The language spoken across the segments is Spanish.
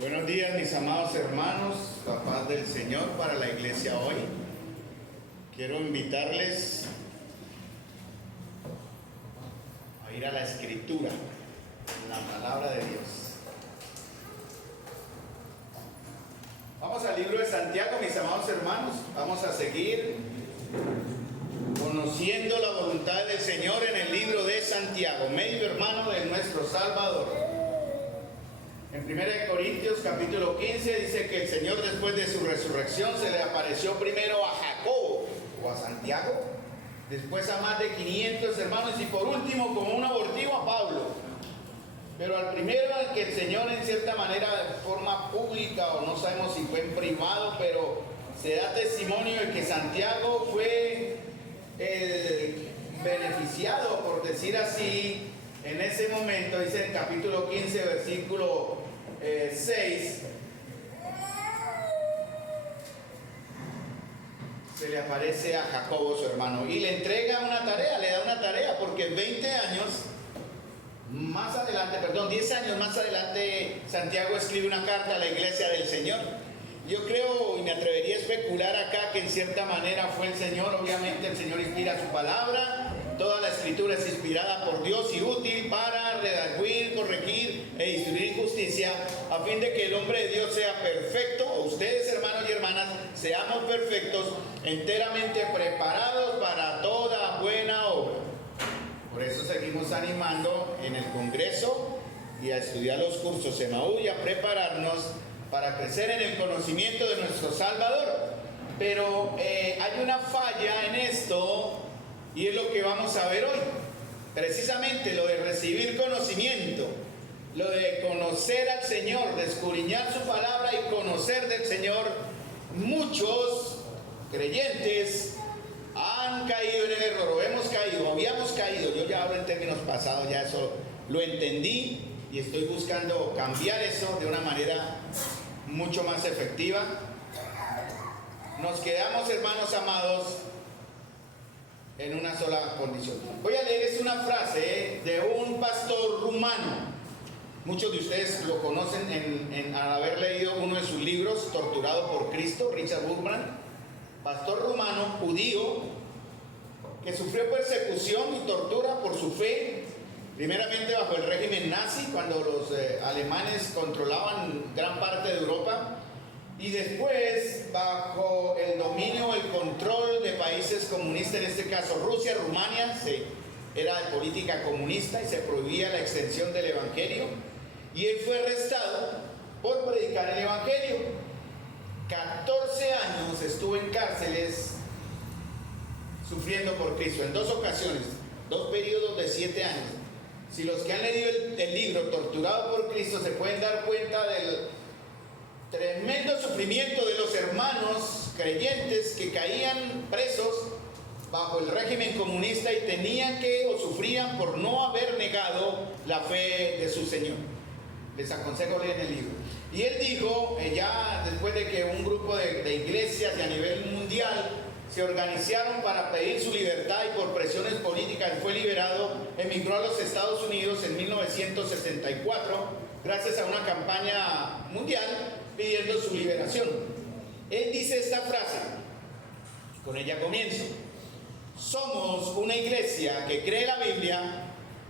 Buenos días, mis amados hermanos, la paz del Señor para la iglesia hoy. Quiero invitarles a ir a la Escritura, la palabra de Dios. Vamos al libro de Santiago, mis amados hermanos. Vamos a seguir conociendo la voluntad del Señor en el libro de Santiago, medio hermano de nuestro Salvador. En 1 Corintios capítulo 15 dice que el Señor, después de su resurrección, se le apareció primero a Jacobo o a Santiago, después a más de 500 hermanos y por último, como un abortivo, a Pablo. Pero al primero, al que el Señor en cierta manera, de forma pública o no sabemos si fue en privado, pero se da testimonio de que Santiago fue beneficiado, por decir así, en ese momento. Dice en capítulo 15, versículo 6, se le aparece a Jacobo, su hermano, y le entrega una tarea, le da una tarea, porque 20 años más adelante, 10 años más adelante, Santiago escribe una carta a la iglesia del Señor. Yo creo, y me atrevería a especular acá, que en cierta manera fue el Señor. Obviamente el Señor inspira su palabra, toda la escritura es inspirada por Dios y útil para redarguir, corregir e instruir en justicia, a fin de que el hombre de Dios sea perfecto, o ustedes, hermanos y hermanas, seamos perfectos, enteramente preparados para toda buena obra. Por eso seguimos animando en el Congreso y a estudiar los cursos Emaús y a prepararnos para crecer en el conocimiento de nuestro Salvador. Pero hay una falla en esto, y es lo que vamos a ver hoy. Precisamente lo de recibir conocimiento, lo de conocer al Señor, de escudriñar su palabra y conocer del Señor. Muchos creyentes han caído en el error, o hemos caído, habíamos caído. Yo ya hablo en términos pasados, ya eso lo entendí y estoy buscando cambiar eso de una manera mucho más efectiva. Nos quedamos, hermanos amados, en una sola condición. Voy a leerles una frase de un pastor rumano. Muchos de ustedes lo conocen al haber leído uno de sus libros, Torturado por Cristo, Richard Wurmbrand, pastor rumano judío que sufrió persecución y tortura por su fe, primeramente bajo el régimen nazi, cuando los alemanes controlaban gran parte de Europa, y después bajo el dominio, el control de países comunistas, en este caso Rusia, Rumania, era de política comunista y se prohibía la extensión del evangelio, y él fue arrestado por predicar el evangelio. 14 años estuvo en cárceles sufriendo por Cristo, en 2 ocasiones, 2 periodos de 7 años. Si los que han leído el libro Torturado por Cristo se pueden dar cuenta del tremendo sufrimiento de los hermanos creyentes que caían presos bajo el régimen comunista y tenían que, o sufrían por no haber negado la fe de su Señor. Les aconsejo leer el libro. Y él dijo, ya después de que un grupo de iglesias a nivel mundial se organizaron para pedir su libertad y por presiones políticas fue liberado, emigró a los Estados Unidos en 1964 gracias a una campaña mundial pidiendo su liberación. Él dice esta frase, con ella comienzo: ¿somos una iglesia que cree la Biblia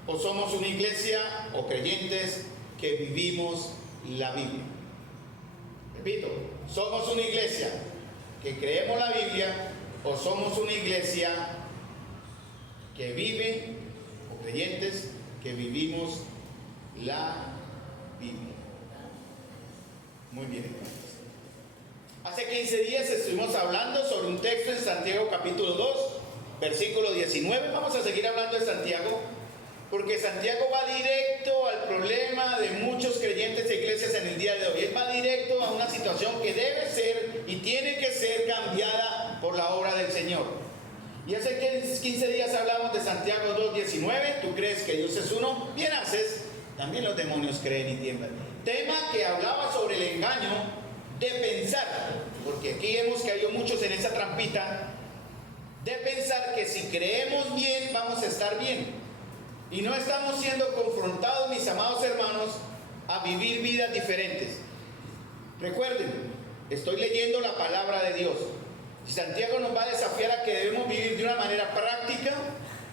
o somos una iglesia o creyentes que vivimos la Biblia? Repito, ¿somos una iglesia que creemos la Biblia o somos una iglesia que vive, o creyentes que vivimos la Biblia? Muy bien. Hace 15 días estuvimos hablando sobre un texto en Santiago capítulo 2, versículo 19. Vamos a seguir hablando de Santiago, porque Santiago va directo al problema de muchos creyentes e iglesias en el día de hoy. Él va directo a una situación que debe ser y tiene que ser cambiada por la obra del Señor. Y hace 15 días hablamos de Santiago 2:19. Tú crees que Dios es uno, bien haces, también los demonios creen y tiemblan. Tema que hablaba sobre el engaño de pensar, porque aquí hemos caído muchos en esa trampita de pensar que si creemos bien vamos a estar bien. Y no estamos siendo confrontados, mis amados hermanos, a vivir vidas diferentes. Recuerden, estoy leyendo la palabra de Dios. Y Santiago nos va a desafiar a que debemos vivir de una manera práctica,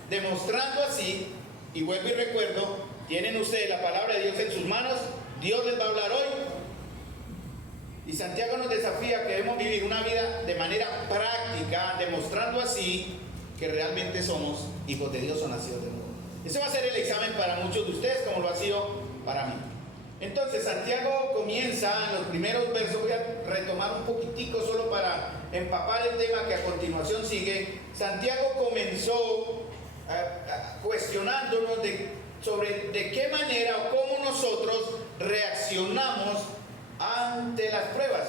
demostrando así, y vuelvo y recuerdo, tienen ustedes la palabra de Dios en sus manos, Dios les va a hablar hoy. Y Santiago nos desafía a que debemos vivir una vida de manera práctica, demostrando así que realmente somos hijos de Dios o nacidos de nuevo. Ese va a ser el examen para muchos de ustedes, como lo ha sido para mí. Entonces, Santiago comienza en los primeros versos, voy a retomar un poquitico solo para empapar el tema que a continuación sigue. Santiago comenzó cuestionándonos sobre de qué manera o cómo nosotros reaccionamos ante las pruebas.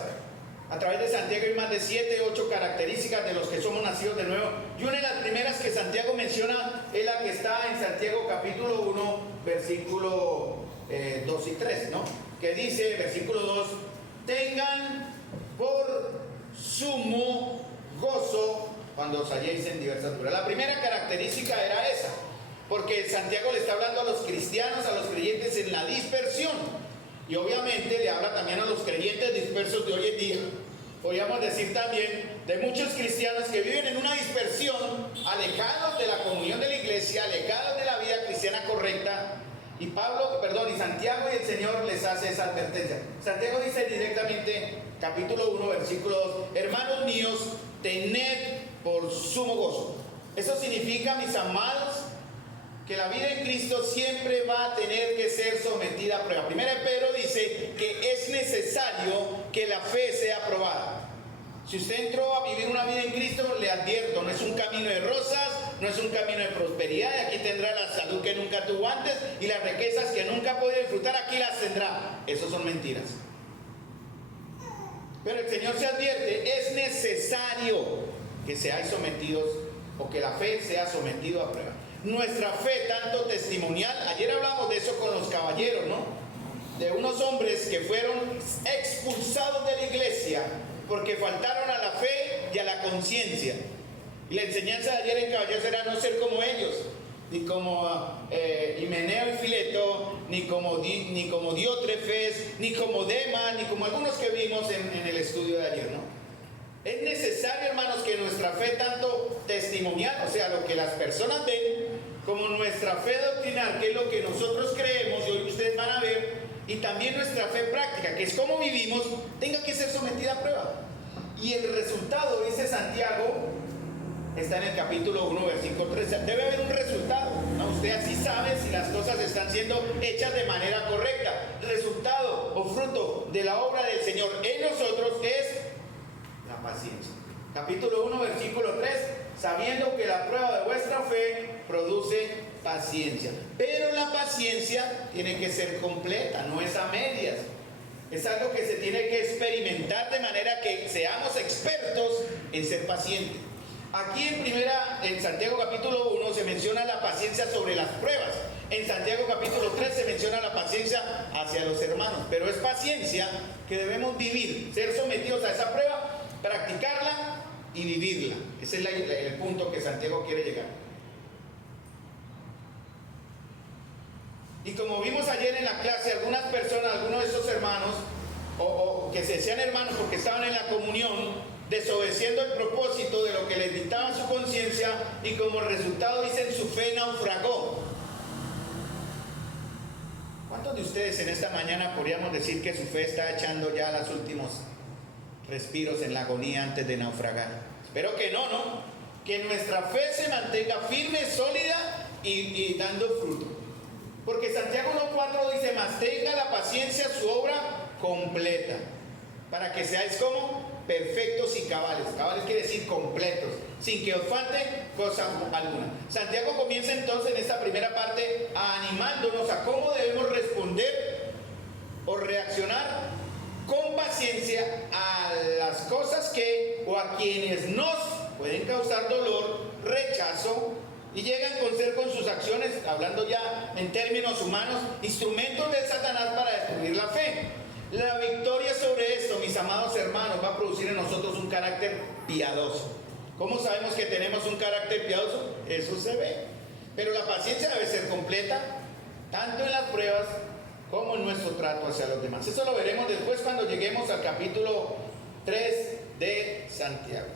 A través de Santiago hay más de 7, 8 características de los que somos nacidos de nuevo. Y una de las primeras que Santiago menciona es la que está en Santiago capítulo 1, versículo 2 y 3, ¿no? Que dice, versículo 2, tengan por sumo gozo cuando os halléis en diversas pruebas. La primera característica era esa, porque Santiago le está hablando a los cristianos, a los creyentes en la dispersión. Y obviamente le habla también a los creyentes dispersos de hoy en día. Podríamos decir también de muchos cristianos que viven en una dispersión, alejados de la comunión de la iglesia, alejados de la vida cristiana correcta. Y Santiago y el Señor les hace esa advertencia. Santiago dice directamente, capítulo 1, versículo 2, hermanos míos, tened por sumo gozo. Eso significa, mis amados, que la vida en Cristo siempre va a tener que ser sometida a prueba. Primero Pedro dice que es necesario que la fe sea probada. Si usted entró a vivir una vida en Cristo, le advierto, no es un camino de rosas, no es un camino de prosperidad, y aquí tendrá la salud que nunca tuvo antes y las riquezas que nunca ha podido disfrutar, aquí las tendrá. Eso son mentiras. Pero el Señor se advierte, es necesario que seáis sometidos o que la fe sea sometida a prueba. Nuestra fe, tanto testimonial, ayer hablamos de eso con los caballeros, ¿no? De unos hombres que fueron expulsados de la iglesia porque faltaron a la fe y a la conciencia. Y la enseñanza de ayer en caballeros era no ser como ellos, ni como Himeneo y Fileto, ni como Diótrefes, ni como Demas, ni como algunos que vimos en el estudio de ayer, ¿no? Es necesario, hermanos, que nuestra fe, tanto testimonial, o sea, lo que las personas ven, como nuestra fe doctrinal, que es lo que nosotros creemos, y hoy ustedes van a ver, y también nuestra fe práctica, que es cómo vivimos, tenga que ser sometida a prueba. Y el resultado, dice Santiago, está en el capítulo 1, versículo 3. Debe haber un resultado, ¿no? Usted así sabe si las cosas están siendo hechas de manera correcta. El resultado o fruto de la obra del Señor en nosotros es la paciencia. Capítulo 1, versículo 3, sabiendo que la prueba de vuestra fe produce paciencia. Pero la paciencia tiene que ser completa, no es a medias. Es algo que se tiene que experimentar de manera que seamos expertos en ser pacientes. Aquí en Santiago capítulo 1 se menciona la paciencia sobre las pruebas. En Santiago capítulo 3 se menciona la paciencia hacia los hermanos. Pero es paciencia que debemos vivir, ser sometidos a esa prueba, practicarla y vivirla. Ese es el punto que Santiago quiere llegar. Y como vimos ayer en la clase, algunas personas, algunos de esos hermanos, o que se decían hermanos porque estaban en la comunión, desobedeciendo el propósito de lo que les dictaba su conciencia, y como resultado dicen su fe naufragó. ¿Cuántos de ustedes en esta mañana podríamos decir que su fe está echando ya los últimos respiros en la agonía antes de naufragar? Espero que no. Que nuestra fe se mantenga firme, sólida y dando fruto. Porque Santiago 1.4 dice, mas tenga la paciencia su obra completa, para que seáis como perfectos y cabales. Cabales quiere decir completos, sin que os falte cosa alguna. Santiago comienza entonces en esta primera parte animándonos a cómo debemos responder o reaccionar con paciencia a las cosas que o a quienes nos pueden causar dolor, rechazo, y llegan con sus acciones, hablando ya en términos humanos, instrumentos de Satanás para destruir la fe. La victoria sobre esto, mis amados hermanos, va a producir en nosotros un carácter piadoso. ¿Cómo sabemos que tenemos un carácter piadoso? Eso se ve. Pero la paciencia debe ser completa, tanto en las pruebas como en nuestro trato hacia los demás. Eso lo veremos después cuando lleguemos lleguemos al capítulo 3 de Santiago.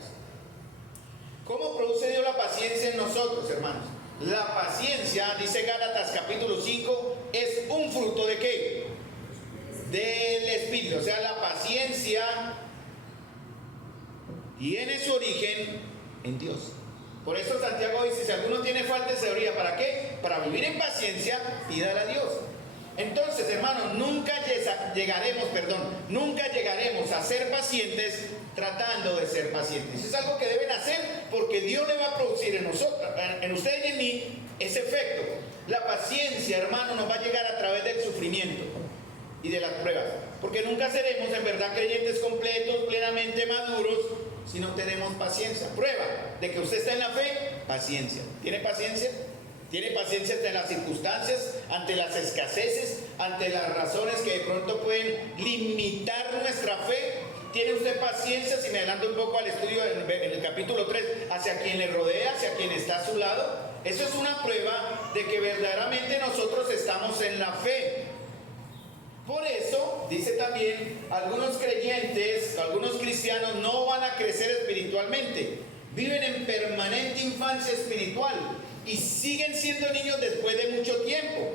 ¿Cómo produce Dios la paciencia en nosotros, hermanos? La paciencia, dice Gálatas capítulo 5, es un fruto ¿de qué? Del Espíritu. O sea, la paciencia tiene su origen en Dios. Por eso Santiago dice, si alguno tiene falta de sabiduría, ¿para qué? Para vivir en paciencia, pídala a Dios. Entonces, hermanos, nunca llegaremos a ser pacientes tratando de ser pacientes. Eso es algo que deben hacer porque Dios le va a producir en nosotros, en ustedes y en mí, ese efecto. La paciencia, hermanos, nos va a llegar a través del sufrimiento y de las pruebas. Porque nunca seremos en verdad creyentes completos, plenamente maduros, si no tenemos paciencia. Prueba de que usted está en la fe, paciencia. ¿Tiene paciencia? ¿Tiene paciencia ante las circunstancias, ante las escaseces, ante las razones que de pronto pueden limitar nuestra fe? ¿Tiene usted paciencia, si me adelanto un poco al estudio en el capítulo 3, hacia quien le rodea, hacia quien está a su lado? Eso es una prueba de que verdaderamente nosotros estamos en la fe. Por eso, dice también, algunos creyentes, algunos cristianos no van a crecer espiritualmente. Viven en permanente infancia espiritual y siguen siendo niños después de mucho tiempo.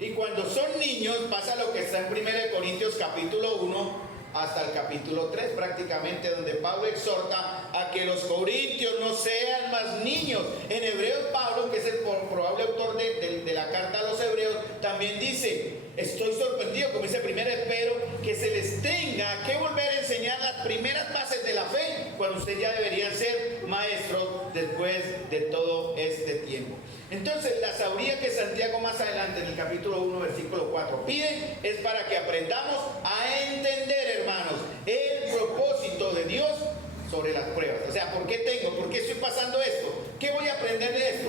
Y cuando son niños pasa lo que está en 1 Corintios capítulo 1 hasta el capítulo 3 prácticamente, donde Pablo exhorta a que los corintios no sean más niños. En Hebreos, Pablo, que es el probable autor de la carta a los Hebreos, también dice, estoy sorprendido, como dice 1 Pedro, que se les tenga que volver a enseñar las primeras bases de la fe, cuando ustedes ya deberían ser maestros después de todo este tiempo. Entonces, la sabiduría que Santiago más adelante en el capítulo 1, versículo 4 pide, es para que aprendamos a entender, hermanos, el propósito de Dios sobre las pruebas. O sea, ¿por qué estoy pasando esto? ¿Qué voy a aprender de esto?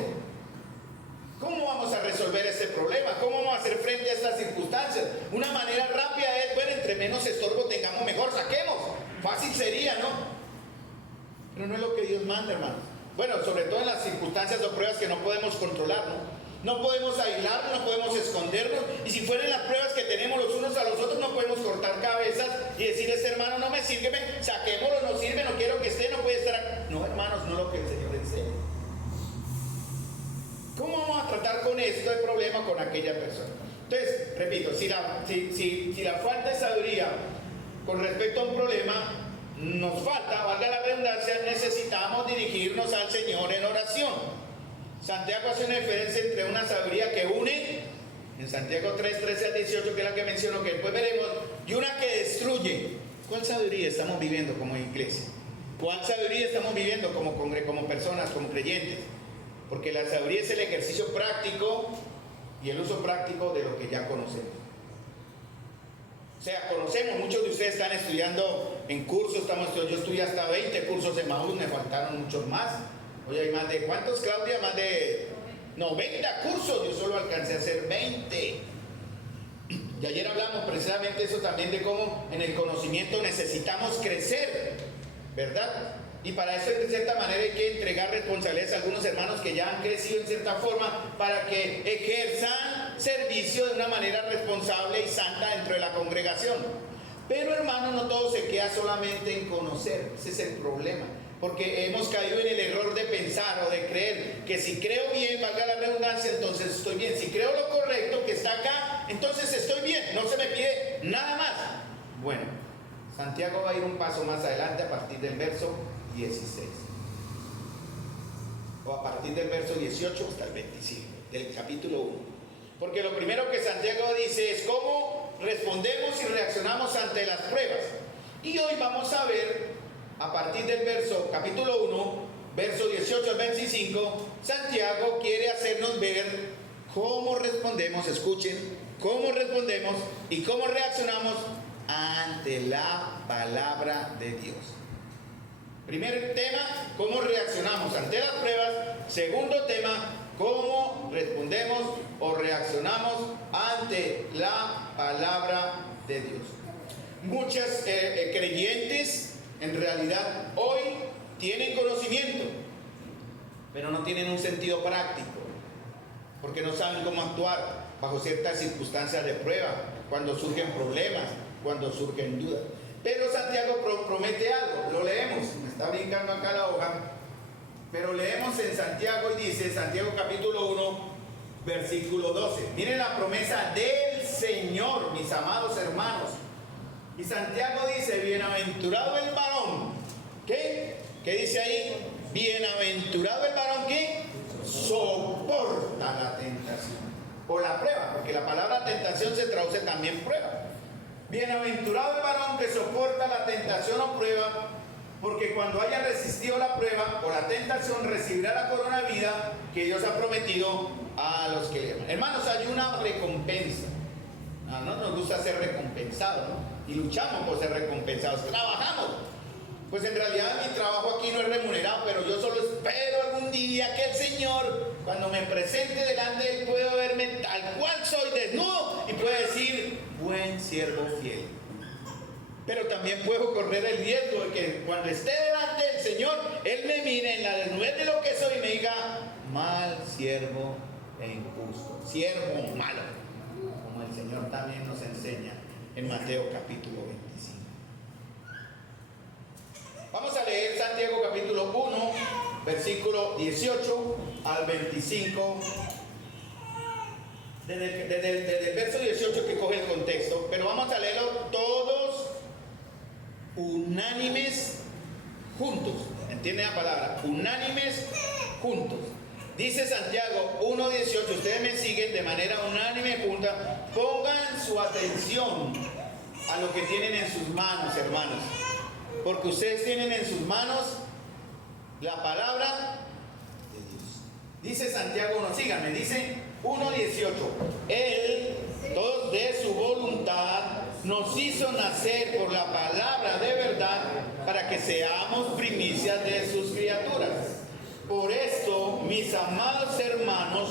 ¿Cómo vamos a resolver este problema? ¿Cómo vamos a hacer frente a estas circunstancias? Una manera rápida es, bueno, entre menos estorbo tengamos, mejor saquemos. Fácil sería, ¿no? Pero no es lo que Dios manda, hermanos. Bueno, sobre todo en las circunstancias o pruebas que no podemos controlar, ¿no? No podemos aislarnos, no podemos escondernos. Y si fueran las pruebas que tenemos los unos a los otros, no podemos cortar cabezas y decir, este hermano no me sirve, saquémoslo, no sirve, no quiero que esté, no puede estar aquí. No, hermanos, no es lo que el Señor enseña. ¿Cómo vamos a tratar con esto el problema con aquella persona? Entonces, repito, si la falta de sabiduría con respecto a un problema nos falta, valga la redundancia, necesitamos dirigirnos al Señor en oración. Santiago hace una diferencia entre una sabiduría que une, en Santiago 3, 13 al 18, que es la que menciono, que después veremos, y una que destruye. ¿Cuál sabiduría estamos viviendo como iglesia? ¿Cuál sabiduría estamos viviendo como personas, como creyentes? Porque la sabiduría es el ejercicio práctico y el uso práctico de lo que ya conocemos. O sea, conocemos, muchos de ustedes están estudiando en cursos, yo estudié hasta 20 cursos de Maús, me faltaron muchos más. Hoy hay más de, ¿cuántos, Claudia? Más de 90 cursos, yo solo alcancé a hacer 20. Y ayer hablamos precisamente de eso también, de cómo en el conocimiento necesitamos crecer, ¿verdad? Y para eso, de cierta manera, hay que entregar responsabilidades a algunos hermanos que ya han crecido en cierta forma para que ejerzan servicio de una manera responsable y santa dentro de la congregación. Pero, hermanos, no todo se queda solamente en conocer. Ese es el problema. Porque hemos caído en el error de pensar o de creer que si creo bien, valga la redundancia, entonces estoy bien. Si creo lo correcto que está acá, entonces estoy bien. No se me pide nada más. Bueno, Santiago va a ir un paso más adelante a partir del verso 16 o a partir del verso 18 hasta el 25 del capítulo 1, porque lo primero que Santiago dice es cómo respondemos y reaccionamos ante las pruebas, y hoy vamos a ver a partir del capítulo 1, verso 18 al 25, Santiago quiere hacernos ver cómo respondemos, escuchen, cómo respondemos y cómo reaccionamos ante la palabra de Dios. Primer tema, cómo reaccionamos ante las pruebas. Segundo tema, cómo respondemos o reaccionamos ante la palabra de Dios. Muchas creyentes en realidad hoy tienen conocimiento, pero no tienen un sentido práctico, porque no saben cómo actuar bajo ciertas circunstancias de prueba, cuando surgen problemas. cuando surgen dudas. Pero Santiago promete algo, lo leemos, me está brincando acá la hoja, pero leemos en Santiago y dice, Santiago capítulo 1, versículo 12. Miren la promesa del Señor, mis amados hermanos. Y Santiago dice, bienaventurado el varón. ¿Qué? ¿Qué dice ahí? Bienaventurado el varón que soporta la tentación. O la prueba, porque la palabra tentación se traduce también prueba. Bienaventurado el varón que soporta la tentación o prueba, porque cuando haya resistido la prueba o la tentación recibirá la corona de vida que Dios ha prometido a los que le aman. Hermanos, hay una recompensa. No nos gusta ser recompensados, ¿no? Y luchamos por ser recompensados, trabajamos. Pues en realidad mi trabajo aquí no es remunerado, pero yo solo espero algún día que el Señor, cuando me presente delante de Él, pueda verme tal cual soy, desnudo, y pueda decir, buen siervo fiel. Pero también puedo correr el riesgo de que cuando esté delante del Señor, Él me mire en la desnudez de lo que soy y me diga, mal siervo e injusto, siervo malo, como el Señor también nos enseña en Mateo capítulo 25. Vamos a leer Santiago capítulo 1, versículo 18 al 25. Desde el verso 18 que coge el contexto, pero vamos a leerlo todos unánimes juntos. ¿Entienden la palabra? Unánimes juntos. Dice Santiago 1:18, ustedes me siguen de manera unánime junta. Pongan su atención a lo que tienen en sus manos, hermanos. Porque ustedes tienen en sus manos la palabra de Dios. Dice Santiago 1, síganme, dice 1:18. Él, todos de su voluntad, nos hizo nacer por la palabra de verdad para que seamos primicias de sus criaturas. Por esto, mis amados hermanos,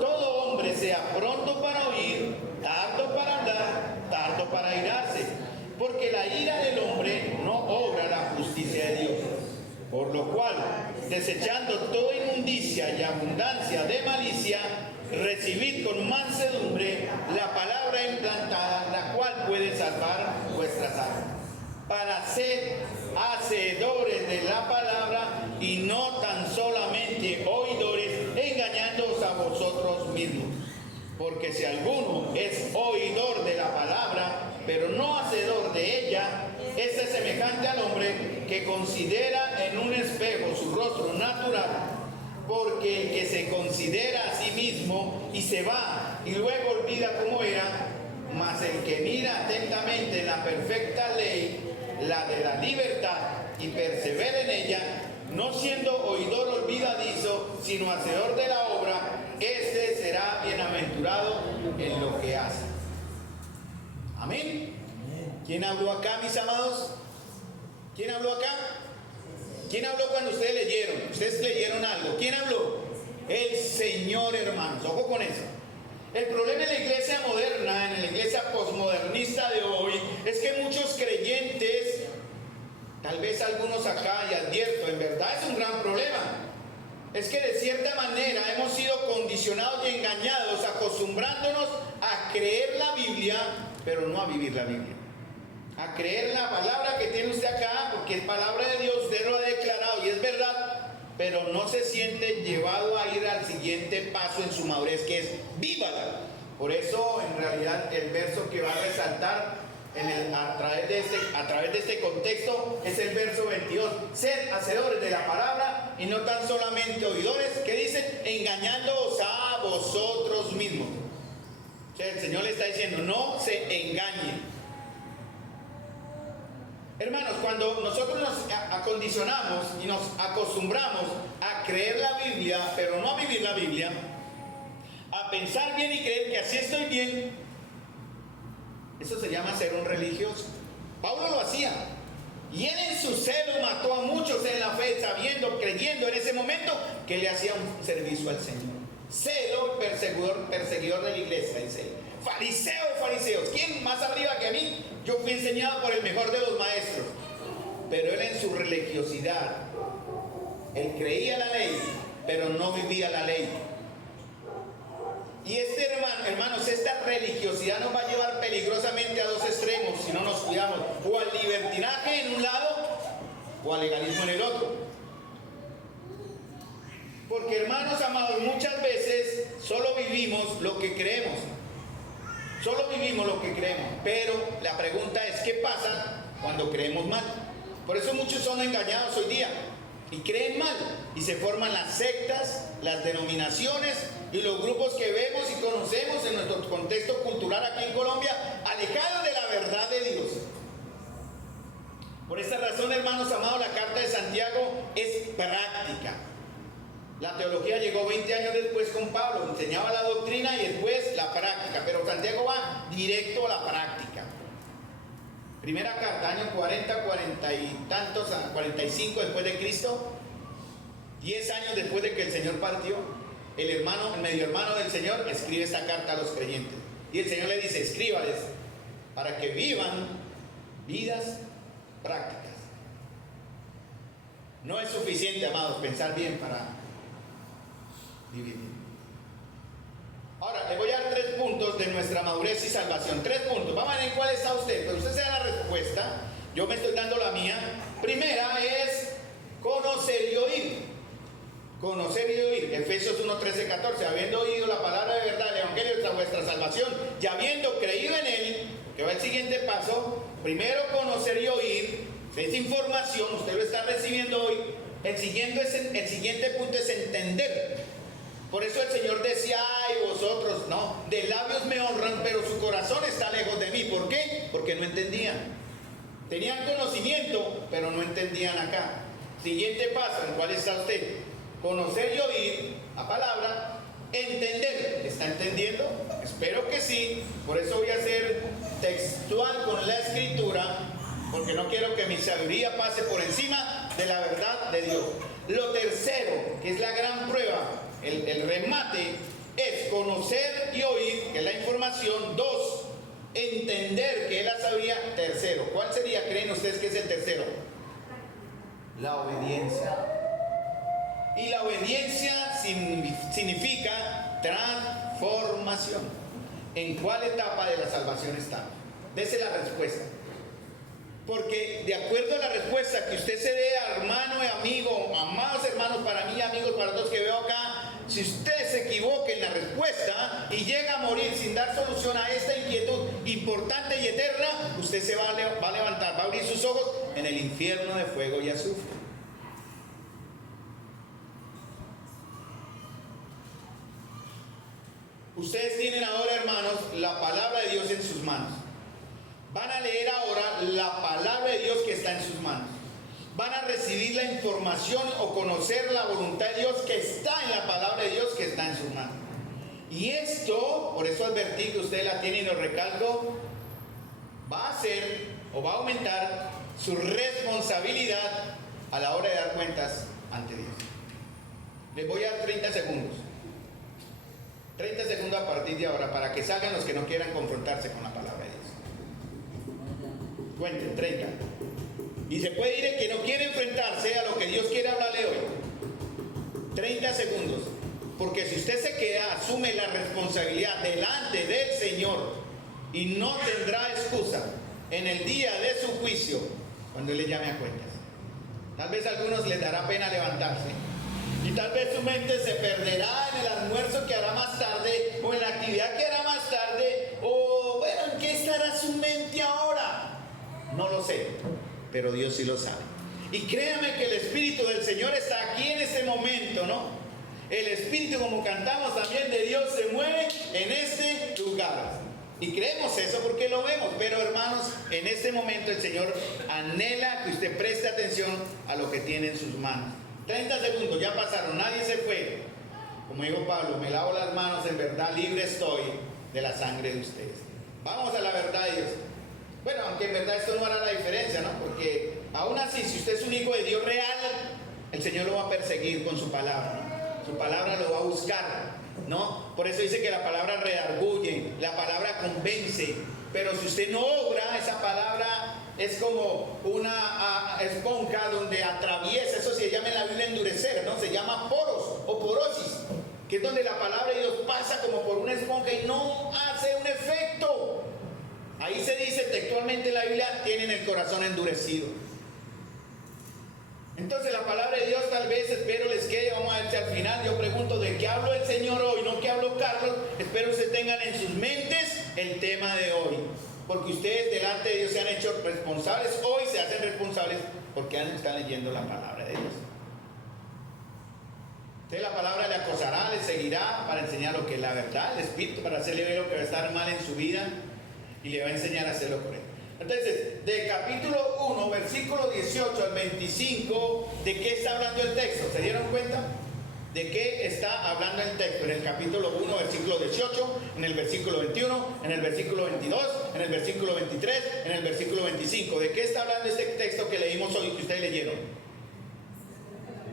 todo hombre sea pronto para oír, tardo para hablar, tardo para irarse, porque la ira del hombre no obra la justicia de Dios. Por lo cual, desechando toda inmundicia y abundancia de malicia, recibid con mansedumbre la palabra implantada, la cual puede salvar vuestras almas. Para ser hacedores de la palabra y no tan solamente oidores, engañándoos a vosotros mismos. Porque si alguno es oidor de la palabra, pero no hacedor de ella, es semejante al hombre que considera en un espejo su rostro natural. Porque el que se considera a sí mismo y se va y luego olvida cómo era, mas el que mira atentamente en la perfecta ley, la de la libertad, y persevera en ella, no siendo oidor olvidadizo, sino hacedor de la obra, este será bienaventurado en lo que hace. Amén. ¿Quién habló acá, mis amados? ¿Quién habló acá? ¿Quién habló cuando ustedes leyeron? ¿Ustedes leyeron algo? ¿Quién habló? El Señor, hermanos. Ojo con eso. El problema en la iglesia moderna, en la iglesia posmodernista de hoy, es que muchos creyentes, tal vez algunos acá, y advierto, en verdad es un gran problema, es que de cierta manera hemos sido condicionados y engañados, acostumbrándonos a creer la Biblia, pero no a vivir la Biblia. A creer la palabra que tiene usted acá, porque es palabra de Dios, usted lo ha declarado y es verdad, pero no se siente llevado a ir al siguiente paso en su madurez, que es vívala. Por eso, en realidad, el verso que va a resaltar a través de este contexto es el verso 22. Sed hacedores de la palabra y no tan solamente oidores, que dice, engañándoos a vosotros mismos. O sea, el Señor le está diciendo, no se engañen. Hermanos, cuando nosotros nos acondicionamos y nos acostumbramos a creer la Biblia, pero no a vivir la Biblia, a pensar bien y creer que así estoy bien, eso se llama ser un religioso. Pablo lo hacía. Y él en su celo mató a muchos en la fe, sabiendo, creyendo en ese momento que le hacía un servicio al Señor. Celo, perseguidor de la iglesia, dice. Fariseo de fariseos. ¿Quién más arriba que a mí? Yo fui enseñado por el mejor de los maestros. Pero él en su religiosidad, él creía la ley, pero no vivía la ley. Y hermanos, esta religiosidad nos va a llevar peligrosamente a dos extremos si no nos cuidamos, o al libertinaje en un lado o al legalismo en el otro. Porque, hermanos amados, muchas veces solo vivimos lo que creemos. Solo vivimos lo que creemos. Pero la pregunta es, ¿qué pasa cuando creemos mal? Por eso muchos son engañados hoy día y creen mal. Y se forman las sectas, las denominaciones y los grupos que vemos y conocemos en nuestro contexto cultural aquí en Colombia, alejados de la verdad de Dios. Por esta razón, hermanos amados, la carta de Santiago es práctica. La teología llegó 20 años después con Pablo, enseñaba la doctrina y después la práctica, pero Santiago va directo a la práctica. Primera carta, año 40, 40 y tantos, 45 después de Cristo, 10 años después de que el Señor partió, el medio hermano del Señor escribe esta carta a los creyentes. Y el Señor le dice, escríbales para que vivan vidas prácticas. No es suficiente, amados, pensar bien para vivir bien. Ahora, le voy a dar 3 puntos de nuestra madurez y salvación. 3 puntos. Vamos a ver en cuál está usted. Pero usted se da la respuesta. Yo me estoy dando la mía. Primera es conocer y oír. Conocer y oír. Efesios 1, 13, 14. Habiendo oído la palabra de verdad, el evangelio de vuestra salvación, y habiendo creído en él, que va el siguiente paso. Primero conocer y oír. Esa información usted lo está recibiendo hoy. El siguiente punto es entender. Por eso el Señor decía, ay, vosotros, no, de labios me honran, pero su corazón está lejos de mí. ¿Por qué? Porque no entendían. Tenían conocimiento, pero no entendían acá. Siguiente paso, ¿en cuál está usted? Conocer y oír la palabra, entender. ¿Está entendiendo? Espero que sí. Por eso voy a ser textual con la escritura, porque no quiero que mi sabiduría pase por encima de la verdad de Dios. Lo tercero, que es la gran prueba, el remate, es conocer y oír, que es la información. 2, entender, que es la sabiduría. Tercero, ¿cuál sería, creen ustedes que es el tercero? La obediencia. Y la obediencia significa transformación. ¿En cuál etapa de la salvación está? Dese la respuesta. Porque de acuerdo a la respuesta que usted se dé, hermano y amigo, amados hermanos, para mí, amigos, para todos que veo acá, si usted se equivoca en la respuesta y llega a morir sin dar solución a esta inquietud importante y eterna, usted se va a levantar, va a abrir sus ojos en el infierno de fuego y azufre. Ustedes tienen ahora, hermanos, la palabra de Dios en sus manos. Van a leer ahora la palabra de Dios que está en sus manos. Van a recibir la información o conocer la voluntad de Dios que está en la palabra de Dios que está en sus manos. Y esto, por eso advertí que usted la tiene y lo recalco, va a hacer o va a aumentar su responsabilidad a la hora de dar cuentas ante Dios. Les voy a dar 30 segundos. 30 segundos a partir de ahora para que salgan los que no quieran confrontarse con la palabra de Dios. Cuenten, 30. Y se puede ir el que no quiere enfrentarse a lo que Dios quiere hablarle hoy. 30 segundos. Porque si usted se queda, asume la responsabilidad delante del Señor y no tendrá excusa en el día de su juicio cuando Él le llame a cuentas. Tal vez a algunos les dará pena levantarse. Y tal vez su mente se perderá en el almuerzo que hará más tarde, o en la actividad que hará más tarde, o bueno, ¿en qué estará su mente ahora? No lo sé, pero Dios sí lo sabe. Y créame que el Espíritu del Señor está aquí en este momento, ¿no? El Espíritu, como cantamos también, de Dios se mueve en este lugar. Y creemos eso porque lo vemos, pero hermanos, en este momento el Señor anhela que usted preste atención a lo que tiene en sus manos. 30 segundos, ya pasaron, nadie se fue. Como dijo Pablo, me lavo las manos, en verdad libre estoy de la sangre de ustedes. Vamos a la verdad de Dios. Bueno, aunque en verdad esto no hará la diferencia, ¿no? Porque aún así, si usted es un hijo de Dios real, el Señor lo va a perseguir con su palabra, ¿no? Su palabra lo va a buscar, ¿no? Por eso dice que la palabra redarguye, la palabra convence. Pero si usted no obra, esa palabra es como una esponja donde atraviesa, eso se llama en la Biblia endurecer, ¿no? Se llama poros o porosis. que es donde la palabra de Dios pasa como por una esponja y no hace un efecto. Ahí se dice textualmente en la Biblia, tienen el corazón endurecido. Entonces la palabra de Dios tal vez, espero les quede, vamos a ver si al final yo pregunto de qué habló el Señor hoy, no qué habló Carlos. Espero que ustedes tengan en sus mentes el tema de hoy, porque ustedes delante de Dios se han hecho responsables, hoy se hacen responsables porque están leyendo la palabra de Dios. Entonces la palabra le acosará, le seguirá para enseñar lo que es la verdad, el Espíritu, para hacerle ver lo que va a estar mal en su vida y le va a enseñar a hacer lo correcto. Entonces, del capítulo 1, versículo 18 al 25, ¿de qué está hablando el texto? ¿Se dieron cuenta? ¿De qué está hablando el texto? En el capítulo 1, versículo 18, en el versículo 21, en el versículo 22, en el versículo 23, en el versículo 25. ¿De qué está hablando este texto que leímos hoy, que ustedes leyeron?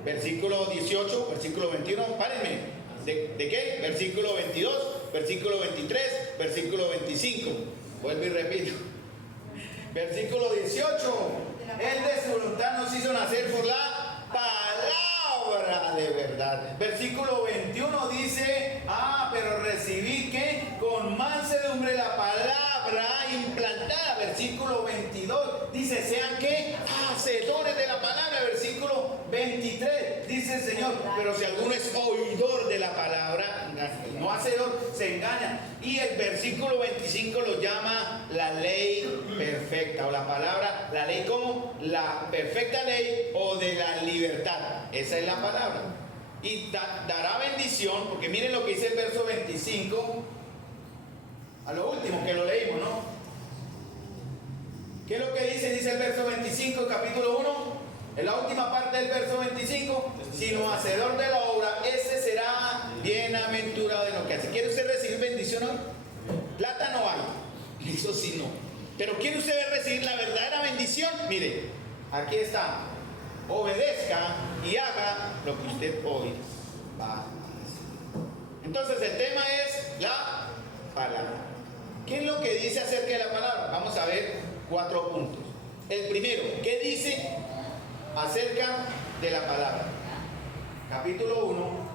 Versículo 18, versículo 21, párenme. ¿De qué? Versículo 22, versículo 23, versículo 25. Vuelvo y repito. Versículo 18. Él de su voluntad nos hizo nacer por la palabra de verdad. Versículo 21 dice, pero recibí que con mansedumbre la palabra implantada. Versículo 22 dice, sean que hacedores de la palabra. Versículo 23 dice el Señor, pero si alguno es oidor de la palabra, no hacedor, se engaña. Y el versículo 25 lo llama la ley perfecta, o la palabra, la ley como la perfecta ley o de la libertad. Esa es la palabra. Y dará bendición, porque miren lo que dice el verso 25, a lo último que lo leímos, ¿no? ¿Qué es lo que dice? Dice el verso 25, capítulo 1, en la última parte del verso 25, sino hacedor de la obra, ese será bienaventurado en lo que hace. ¿Quiere usted recibir bendición hoy? Plata no hay, eso sí no. Pero ¿quiere usted recibir la verdadera bendición? Mire, aquí está. Obedezca y haga lo que usted hoy va a hacer. Entonces el tema es la palabra. ¿Qué es lo que dice acerca de la palabra? Vamos a ver 4 puntos. El primero, ¿qué dice acerca de la palabra? Capítulo 1,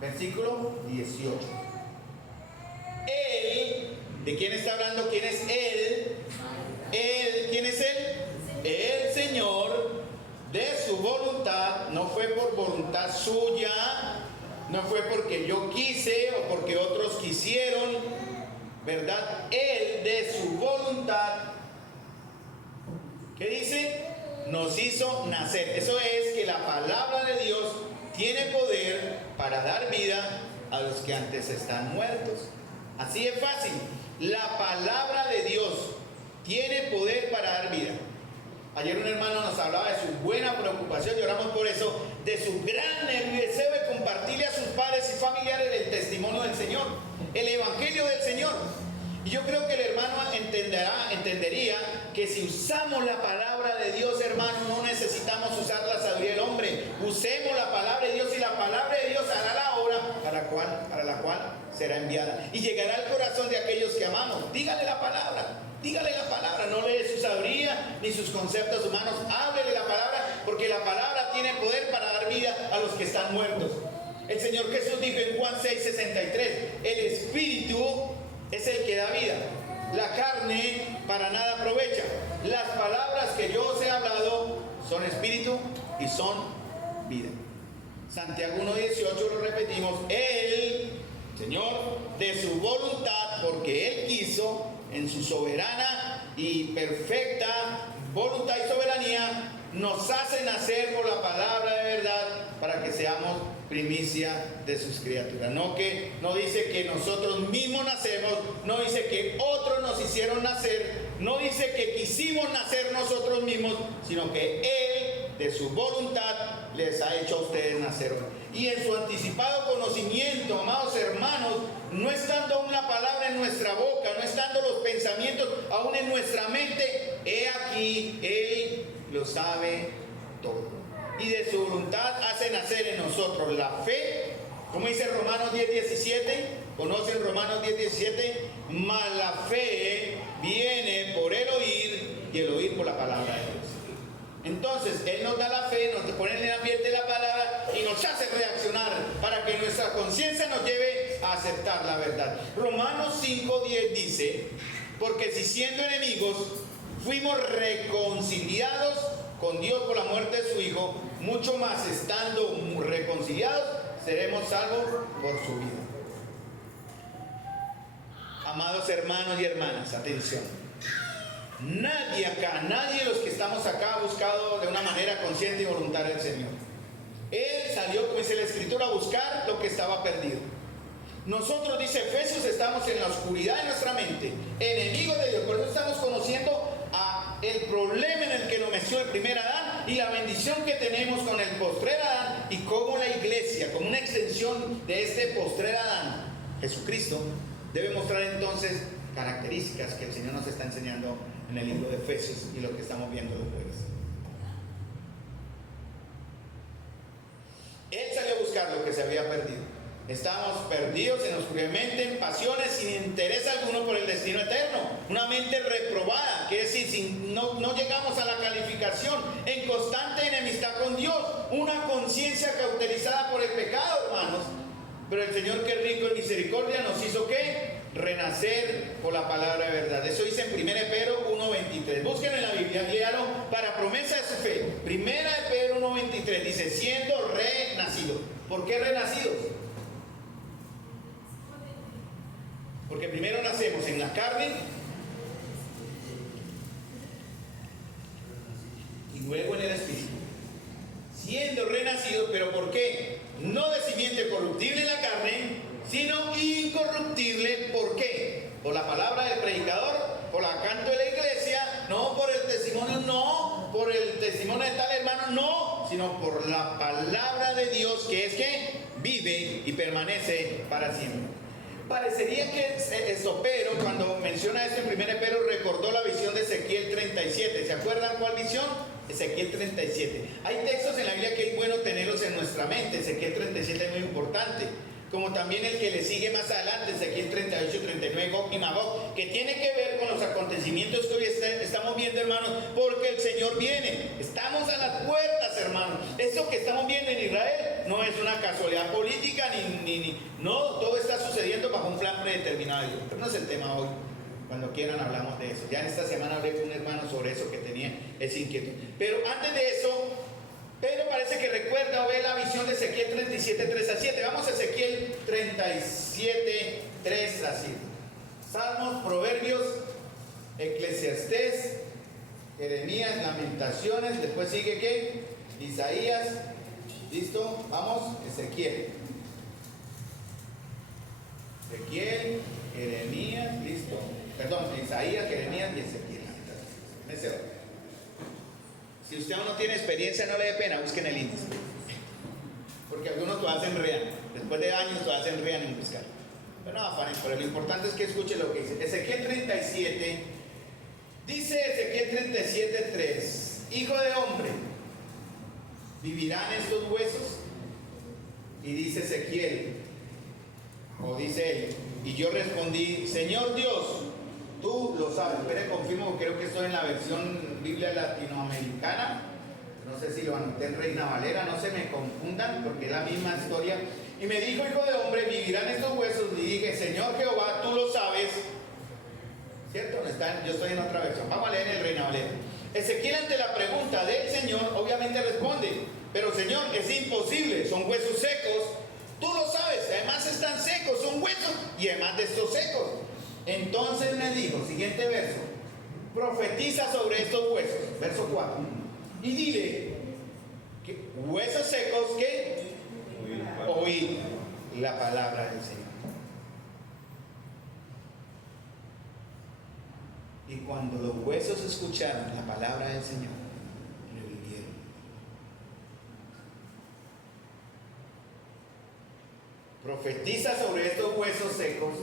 versículo 18. Él, ¿de quién está hablando? ¿Quién es él? Él, ¿quién es él? El Señor, de su voluntad, no fue por voluntad suya, no fue porque yo quise o porque otros quisieron, ¿verdad? Él, de su voluntad, ¿qué dice? Nos hizo nacer. Eso es que la palabra de Dios tiene poder para dar vida a los que antes están muertos. Así es fácil. La palabra de Dios tiene poder para dar vida. Ayer un hermano nos hablaba de su buena preocupación, y oramos por eso, de su gran deseo de compartirle a sus padres y familiares el testimonio del Señor, el evangelio del Señor. Y yo creo que el hermano entendería que si usamos la palabra de Dios, hermano, no necesitamos usar la sabiduría del hombre. Usemos la palabra de Dios y la palabra de Dios hará la obra para la cual será enviada. Y llegará al corazón de aquellos que amamos. Dígale la palabra. Dígale la palabra, no lee su sabiduría ni sus conceptos humanos. Háblele la palabra, porque la palabra tiene poder para dar vida a los que están muertos. El Señor Jesús dijo en Juan 6:63, el Espíritu es el que da vida, la carne para nada aprovecha. Las palabras que yo os he hablado son espíritu y son vida. Santiago 1:18 lo repetimos, Él, Señor, de su voluntad, porque Él quiso, en su soberana y perfecta voluntad y soberanía, nos hace nacer por la palabra de verdad para que seamos primicia de sus criaturas. No dice que nosotros mismos nacemos, no dice que otros nos hicieron nacer, no dice que quisimos nacer nosotros mismos, sino que Él, de su voluntad, les ha hecho a ustedes nacer. Y en su anticipado conocimiento, amados hermanos, no estando aún la palabra en nuestra boca, no estando los pensamientos aún en nuestra mente, he aquí, Él lo sabe todo. Y de su voluntad hace nacer en nosotros la fe, como dice Romanos 10:17, ¿conocen Romanos 10:17? Mas la fe viene por el oír y el oír por la palabra de Dios. Entonces, Él nos da la fe, nos pone en el ambiente de la palabra y nos hace reaccionar para que nuestra conciencia nos lleve a aceptar la verdad. Romanos 5:10 dice, porque si siendo enemigos fuimos reconciliados con Dios por la muerte de su Hijo, mucho más estando reconciliados seremos salvos por su vida. Amados hermanos y hermanas, atención. Nadie acá, nadie de los que estamos acá ha buscado de una manera consciente y voluntaria al Señor. Él salió, como dice la Escritura, a buscar lo que estaba perdido. Nosotros, dice Efesios, estamos en la oscuridad de nuestra mente, enemigos de Dios. Por eso estamos conociendo el problema en el que nos metió el primer Adán y la bendición que tenemos con el postrer Adán, y cómo la iglesia, como una extensión de este postrer Adán, Jesucristo, debe mostrar entonces características que el Señor nos está enseñando en el libro de Efesios y lo que estamos viendo después. Él salió a buscar lo que se había perdido. Estábamos perdidos en oscuridad, en pasiones, sin interés alguno por el destino eterno. Una mente reprobada, quiere decir, no llegamos a la calificación, en constante enemistad con Dios. Una conciencia cauterizada por el pecado, hermanos. Pero el Señor, que es rico en misericordia, nos hizo ¿qué? Renacer por la palabra de verdad. Eso dice en 1 Pedro 1:23. Búsquenlo en la Biblia, léalo para promesa de su fe. 1 Pedro 1:23 dice, siendo renacidos. ¿Por qué renacidos? Porque primero nacemos en la carne y luego en el espíritu. Siendo renacidos, ¿pero por qué? No de simiente corruptible en la carne, sino incorruptible. ¿Por qué? Por la palabra del predicador, por la canto de la iglesia, no por el testimonio, no por el testimonio de tal hermano, no, sino por la palabra de Dios, que es que vive y permanece para siempre. Parecería que Pedro, cuando menciona esto en 1 Pedro, recordó la visión de Ezequiel 37. ¿Se acuerdan cuál visión? Ezequiel 37. Hay textos en la Biblia que es bueno tenerlos en nuestra mente. Ezequiel 37 es muy importante. Como también el que le sigue más adelante, Ezequiel 38, 39, Gog y Magog, que tiene que ver con los acontecimientos que hoy estamos viendo, hermanos, porque el Señor viene. Estamos a las puertas, hermanos. Esto que estamos viendo en Israel no es una casualidad política, no, todo está sucediendo bajo un plan predeterminado de Dios. Pero no es el tema hoy. Cuando quieran hablamos de eso. Ya en esta semana hablé con un hermano sobre eso que tenía esa inquietud. Pero antes de eso, Pedro parece que recuerda o ve la visión de Ezequiel 37, 3-7. Vamos a Ezequiel 37, 3-7. Salmos, Proverbios, Eclesiastés, Jeremías, Lamentaciones. Después sigue ¿qué? Isaías. ¿Listo? Vamos, Ezequiel. Ezequiel, Jeremías, listo. Perdón, Isaías, Jeremías y Ezequiel. Si usted aún no tiene experiencia, no le dé pena, busquen el índice. Porque algunos todavía se enredan. Después de años todavía se enredan en buscar. Pero no afanen, pero lo importante es que escuche lo que dice. Ezequiel 37, dice Ezequiel 37, 3. Hijo de hombre, ¿vivirán estos huesos? Y dice Ezequiel, o dice él, y yo respondí, Señor Dios, tú lo sabes. Espere, confirmo, porque creo que estoy en la versión Biblia latinoamericana. No sé si lo anoté en Reina Valera, no se me confundan, porque es la misma historia. Y me dijo, hijo de hombre, ¿vivirán estos huesos? Y dije, Señor Jehová, tú lo sabes. ¿Cierto? No están, yo estoy en otra versión. Vamos a leer en el Reina Valera. Ezequiel, ante la pregunta del Señor, obviamente responde, pero Señor, es imposible, son huesos secos. Tú lo sabes, además están secos, son huesos, y además de estos secos. Entonces me dijo, siguiente verso, profetiza sobre estos huesos, verso 4, y dile, que huesos secos, que oíd la palabra del Señor. Y cuando los huesos escucharon la palabra del Señor, revivieron. Profetiza sobre estos huesos secos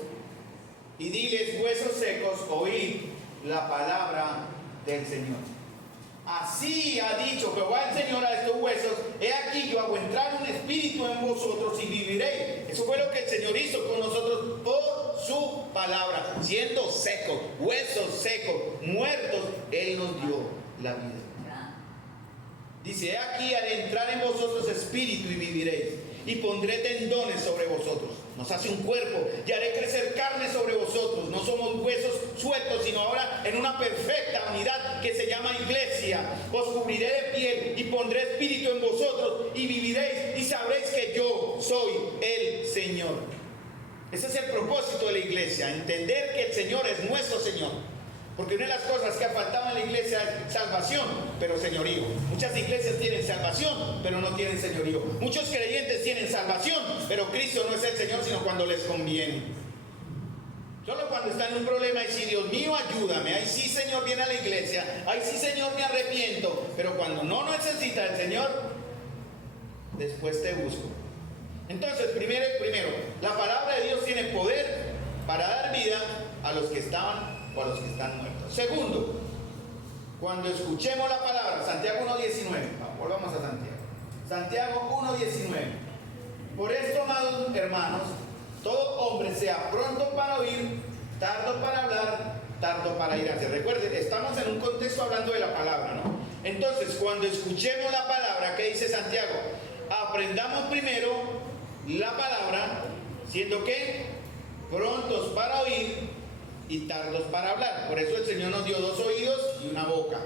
y diles, huesos secos, oíd la palabra del Señor. Así ha dicho Jehová el Señor a estos huesos, he aquí yo hago entrar un espíritu en vosotros y viviréis. Eso fue lo que el Señor hizo con nosotros por su palabra. Siendo secos, huesos secos, muertos, Él nos dio la vida. Dice: he aquí, haré entrar en vosotros espíritu y viviréis, y pondré tendones sobre vosotros. Nos hace un cuerpo, y haré crecer carne sobre vosotros. No somos huesos sueltos, sino ahora en una perfecta unidad que se llama iglesia. Os cubriré de piel y pondré espíritu en vosotros, y viviréis, y sabréis que yo soy el Señor. Ese es el propósito de la iglesia, entender que el Señor es nuestro Señor. Porque una de las cosas que ha faltado en la iglesia es salvación, pero señorío. Muchas iglesias tienen salvación, pero no tienen señorío. Muchos creyentes tienen salvación, pero Cristo no es el Señor, sino cuando les conviene. Solo cuando están en un problema, y si Dios mío, ayúdame. Ahí sí, Señor, viene a la iglesia. Ahí sí, Señor, me arrepiento. Pero cuando no necesita el Señor, después te busco. Entonces, primero, la palabra de Dios tiene poder para dar vida a los que estaban o a los que están muertos. Segundo, cuando escuchemos la palabra, Santiago 1:19, volvamos a Santiago. Santiago 1:19. Por esto, amados hermanos, todo hombre sea pronto para oír, tardo para hablar, tardo para irarse. Recuerden, estamos en un contexto hablando de la palabra, ¿no? Entonces, cuando escuchemos la palabra, ¿qué dice Santiago? Aprendamos primero la palabra, siendo que prontos para oír y tardos para hablar. Por eso el Señor nos dio 2 oídos y una boca.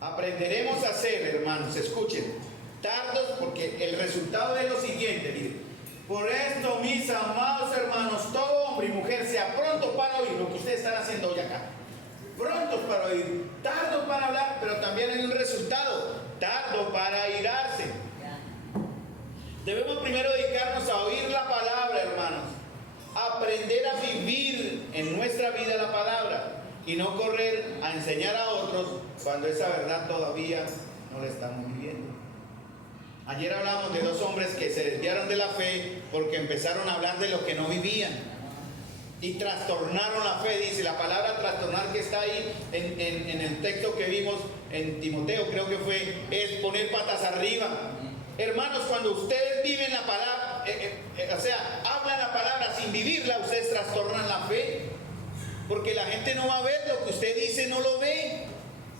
Aprenderemos a ser, hermanos, escuchen, tardos, porque el resultado es lo siguiente, miren. Por esto, mis amados hermanos, todo hombre y mujer sea pronto para oír, lo que ustedes están haciendo hoy acá. Prontos para oír, tardos para hablar, pero también hay un resultado, tardo para irarse. Debemos primero dedicarnos a oír la palabra, hermanos. Aprender a vivir en nuestra vida la palabra y no correr a enseñar a otros cuando esa verdad todavía no la estamos viviendo. Ayer hablamos de 2 hombres que se desviaron de la fe porque empezaron a hablar de lo que no vivían y trastornaron la fe. Dice la palabra trastornar, que está ahí en el texto que vimos en Timoteo, creo que fue, es poner patas arriba. Hermanos, cuando ustedes viven la palabra, o sea, hablan la palabra sin vivirla, ustedes trastornan la fe, porque la gente no va a ver lo que usted dice, no lo ve.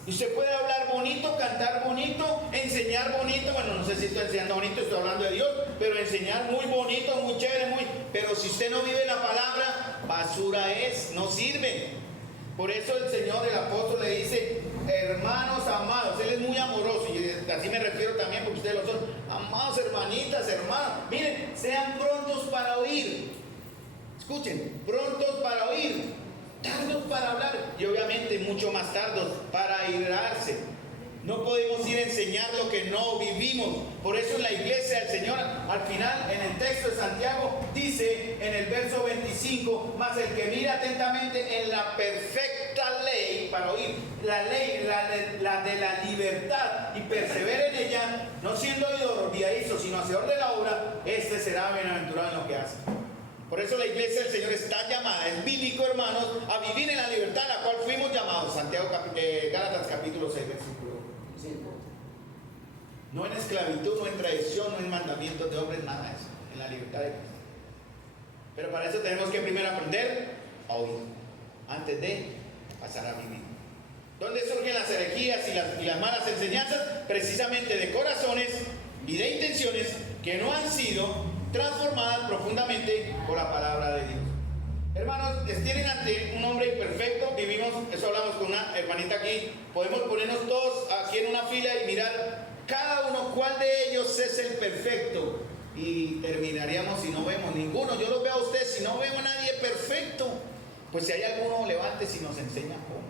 Usted puede hablar bonito, cantar bonito, enseñar bonito. Bueno, no sé si estoy enseñando bonito, estoy hablando de Dios, pero enseñar muy bonito, muy chévere, pero si usted no vive la palabra, basura es, no sirve. Por eso el Señor, el apóstol, le dice: hermanos amados. Él es muy amoroso, y así me refiero también, porque ustedes lo son. Amados hermanitas, hermanos, miren, sean prontos para oír. Escuchen, prontos para oír, tardos para hablar, y obviamente mucho más tardos para irarse. No podemos ir a enseñar lo que no vivimos. Por eso en la iglesia del Señor, al final, en el texto de Santiago, dice en el verso 25: mas el que mira atentamente en la perfecta ley para oír, la ley, la de la libertad, y persevera en ella, no siendo oidor olvidadizo, sino hacedor de la obra, este será bienaventurado en lo que hace. Por eso la iglesia del Señor está llamada, es bíblico, hermanos, a vivir en la libertad a la cual fuimos llamados. Gálatas capítulo 6, versículo 5. No en esclavitud, no en traición, no en mandamientos de hombres, nada de eso, en la libertad de Cristo. Pero para eso tenemos que primero aprender a oír, antes de pasar a vivir. ¿Dónde surgen las herejías y las malas enseñanzas? Precisamente de corazones y de intenciones que no han sido transformadas profundamente por la palabra de Dios. Hermanos, tienen ante un hombre imperfecto. Vivimos, eso hablamos con una hermanita aquí. Podemos ponernos todos aquí en una fila y mirar cada uno cuál de ellos es el perfecto, y terminaríamos si no vemos ninguno. Yo los veo a ustedes, si no veo a nadie perfecto, pues si hay alguno, levante si nos enseña cómo.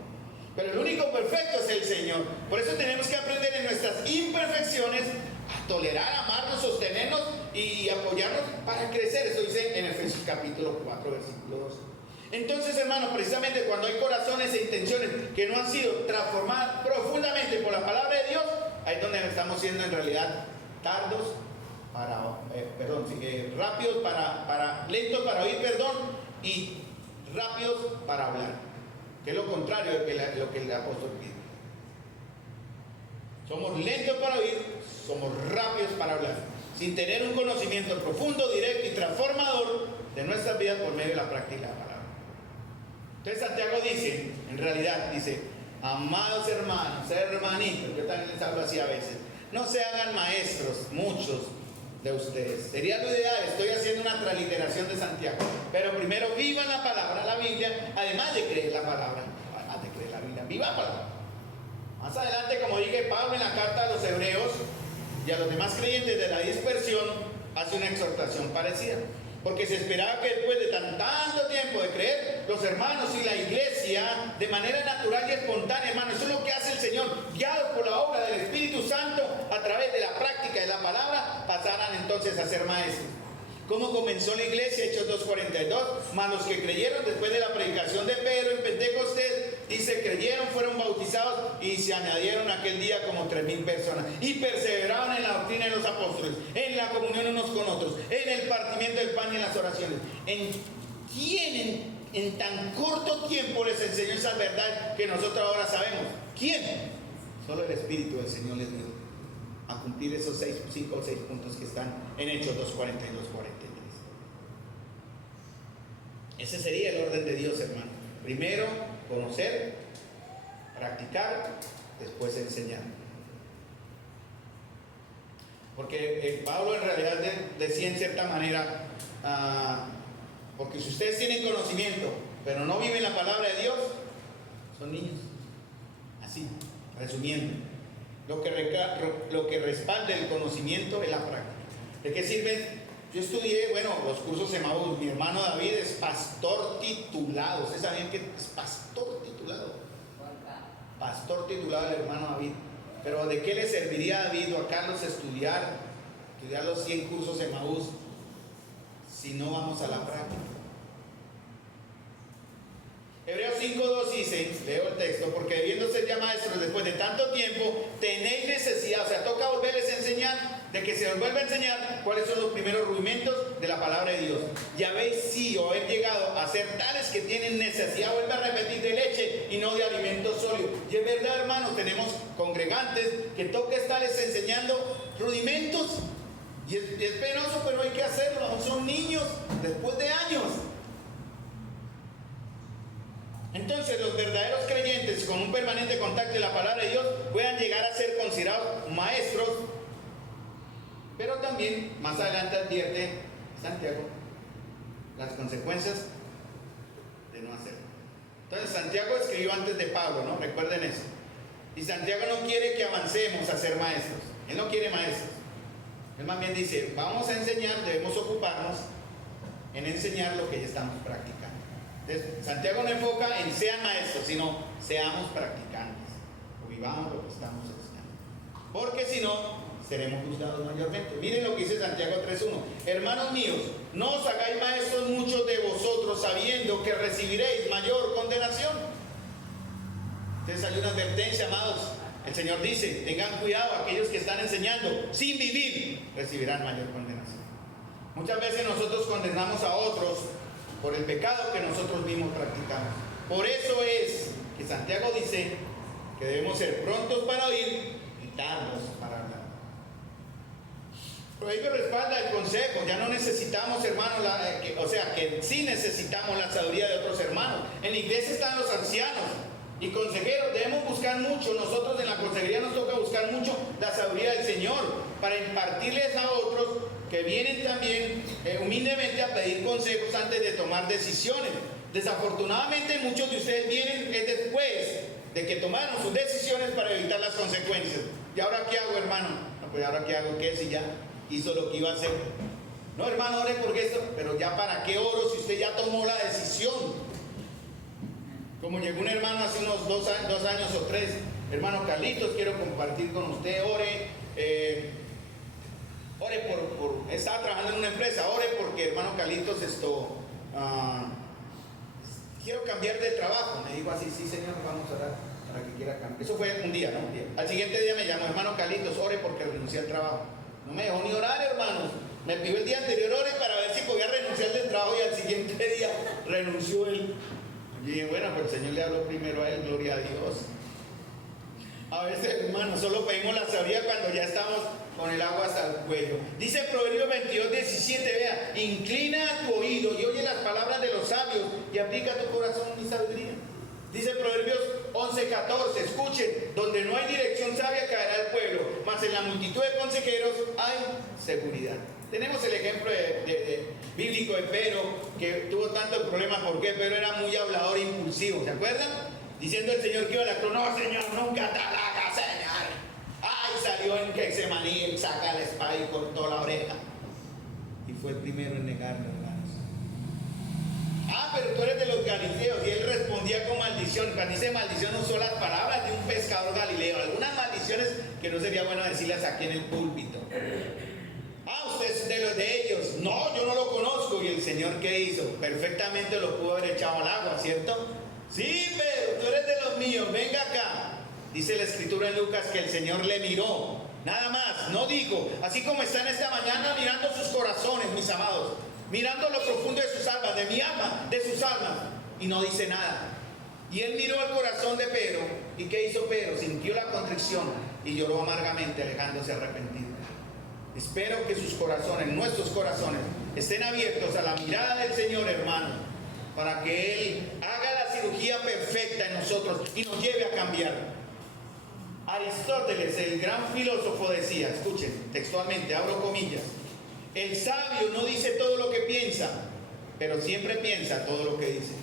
Pero el único perfecto es el Señor. Por eso tenemos que aprender en nuestras imperfecciones a tolerar, amarnos, sostenernos y apoyarnos para crecer. Eso dice en Efesios capítulo 4, versículo 2. Entonces, hermanos, precisamente cuando hay corazones e intenciones que no han sido transformadas profundamente por la palabra de Dios, ahí es donde estamos siendo en realidad tardos para, rápidos lentos para oír, y rápidos para hablar, que es lo contrario de lo que el apóstol pide. Somos lentos para oír, somos rápidos para hablar, sin tener un conocimiento profundo, directo y transformador de nuestras vidas por medio de la práctica de la palabra. Entonces Santiago dice, en realidad dice, Amados hermanos, hermanitos, yo también les hablo así a veces, no se hagan maestros, muchos de ustedes. Sería lo ideal, estoy haciendo una transliteración de Santiago. Pero primero vivan la palabra, la Biblia, además de creer la palabra, además de creer la Biblia, viva la palabra. Más adelante, como dije, Pablo en la carta a los hebreos y a los demás creyentes de la dispersión, hace una exhortación parecida. Porque se esperaba que después de tanto tiempo de creer, los hermanos y la iglesia, de manera natural y espontánea, hermanos, eso es lo que hace el Señor, guiados por la obra del Espíritu Santo, a través de la práctica de la palabra, pasaran entonces a ser maestros. ¿Cómo comenzó la iglesia? Hechos 2:42. Mas los que creyeron después de la predicación de Pedro en Pentecostés, dice, creyeron, fueron bautizados y se añadieron aquel día como 3,000 personas. Y perseveraban en la doctrina de los apóstoles, en la comunión unos con otros, en el partimiento del pan y en las oraciones. ¿Quién en tan corto tiempo les enseñó esa verdad que nosotros ahora sabemos? ¿Quién? Solo el Espíritu del Señor les dio a cumplir esos 5 o 6 puntos que están en Hechos 2:42-43. Ese sería el orden de Dios, hermano. Primero, conocer, practicar, después enseñar. Porque Pablo en realidad decía en cierta manera, porque si ustedes tienen conocimiento, pero no viven la palabra de Dios, son niños. Así, resumiendo. Lo que respalda el conocimiento es la práctica. ¿De qué sirve? Yo estudié, los cursos Emaús. Mi hermano David es pastor titulado. ¿Ustedes sabían que es pastor titulado? Pastor titulado el hermano David. Pero ¿de qué le serviría a David o a Carlos estudiar los 100 cursos Emaús si no vamos a la práctica? Hebreos 5:2 dice, leo el texto, porque debiendo ser ya maestros después de tanto tiempo, tenéis necesidad, o sea, toca volverles a enseñar, de que se os vuelva a enseñar cuáles son los primeros rudimentos de la palabra de Dios. Ya veis, sí, o he llegado a ser tales que tienen necesidad, vuelve a repetir, de leche y no de alimento sólido. Y es verdad, hermanos, tenemos congregantes que toca estarles enseñando rudimentos, y es penoso, pero hay que hacerlo, aún son niños, después de años. Entonces los verdaderos creyentes con un permanente contacto de la palabra de Dios puedan llegar a ser considerados maestros, pero también más adelante advierte Santiago las consecuencias de no hacerlo. Entonces Santiago escribió antes de Pablo, ¿no? Recuerden eso. Y Santiago no quiere que avancemos a ser maestros. Él no quiere maestros. Él más bien dice, vamos a enseñar, debemos ocuparnos en enseñar lo que ya estamos practicando. Entonces, Santiago no enfoca en sean maestros, sino seamos practicantes, o vivamos lo que estamos enseñando. Porque si no, seremos juzgados mayormente. Miren lo que dice Santiago 3:1. Hermanos míos, no os hagáis maestros muchos de vosotros, sabiendo que recibiréis mayor condenación. Entonces hay una advertencia, amados. El Señor dice, tengan cuidado, aquellos que están enseñando sin vivir, recibirán mayor condenación. Muchas veces nosotros condenamos a otros por el pecado que nosotros mismos practicamos. Por eso es que Santiago dice que debemos ser prontos para oír y tardos para hablar. Pero ahí me respalda el consejo. Ya no necesitamos, hermanos, que sí necesitamos la sabiduría de otros hermanos. En la iglesia están los ancianos y consejeros. Debemos buscar mucho. Nosotros en la consejería nos toca buscar mucho la sabiduría del Señor para impartirles a otros que vienen también humildemente a pedir consejos antes de tomar decisiones. Desafortunadamente muchos de ustedes vienen después de que tomaron sus decisiones para evitar las consecuencias. ¿Y ahora qué hago, hermano? No, pues ahora qué hago, ¿qué? Si ya hizo lo que iba a hacer. No, hermano, ore porque esto, pero ya para qué oro si usted ya tomó la decisión. Como llegó un hermano hace unos 2 años o 3, hermano Carlitos, quiero compartir con usted, ore estaba trabajando en una empresa, ore porque hermano Carlitos quiero cambiar de trabajo. Me dijo así, sí señor, vamos a orar para que quiera cambiar. Eso fue un día, ¿no? Un día. Al siguiente día me llamó, hermano Carlitos, ore porque renuncié al trabajo. No me dejó ni orar, hermanos. Me pidió el día anterior, ore para ver si podía renunciar del trabajo, y al siguiente día renunció él. Y dije, bueno, pues el Señor le habló primero a él, gloria a Dios. A veces, hermanos, solo pedimos la sabiduría cuando ya estamos con el agua hasta el cuello. Dice Proverbios 22:17, vea, inclina tu oído y oye las palabras de los sabios y aplica a tu corazón mi sabiduría. Dice Proverbios 11:14, escuchen, donde no hay dirección sabia caerá el pueblo, mas en la multitud de consejeros hay seguridad. Tenemos el ejemplo bíblico de Pedro, que tuvo tantos problemas porque Pedro era muy hablador e impulsivo, ¿se acuerdan? Diciendo el Señor que iba a la cruz, no Señor, nunca te hagas, Señor. Ay, salió en Getsemaní, saca la espada y cortó la oreja. Y fue el primero en negarlo, hermanos. Pero tú eres de los galileos. Y él respondía con maldición. Cuando dice maldición usó las palabras de un pescador galileo. Algunas maldiciones que no sería bueno decirlas aquí en el púlpito. Usted es de los de ellos. No, yo no lo conozco. Y el Señor, ¿qué hizo? Perfectamente lo pudo haber echado al agua, ¿cierto? Sí, pero tú eres de los míos, venga acá. Dice la escritura en Lucas que el Señor le miró, nada más, no dijo, así como están esta mañana mirando sus corazones, mis amados, mirando lo profundo de sus almas, de mi alma, de sus almas, y no dice nada. Y él miró al corazón de Pedro, ¿y qué hizo Pedro? Sintió la contrición y lloró amargamente, alejándose arrepentido. Espero que sus corazones, nuestros corazones, estén abiertos a la mirada del Señor, hermano, para que Él haga la cirugía perfecta en nosotros y nos lleve a cambiar. Aristóteles, el gran filósofo, decía, escuchen, textualmente, abro comillas, el sabio no dice todo lo que piensa, pero siempre piensa todo lo que dice.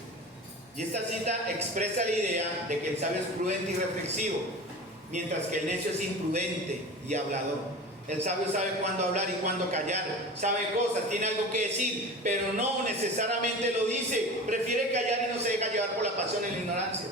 Y esta cita expresa la idea de que el sabio es prudente y reflexivo, mientras que el necio es imprudente y hablador. El sabio sabe cuándo hablar y cuándo callar, sabe cosas, tiene algo que decir, pero no necesariamente lo dice, prefiere callar y no se deja llevar por la pasión y la ignorancia.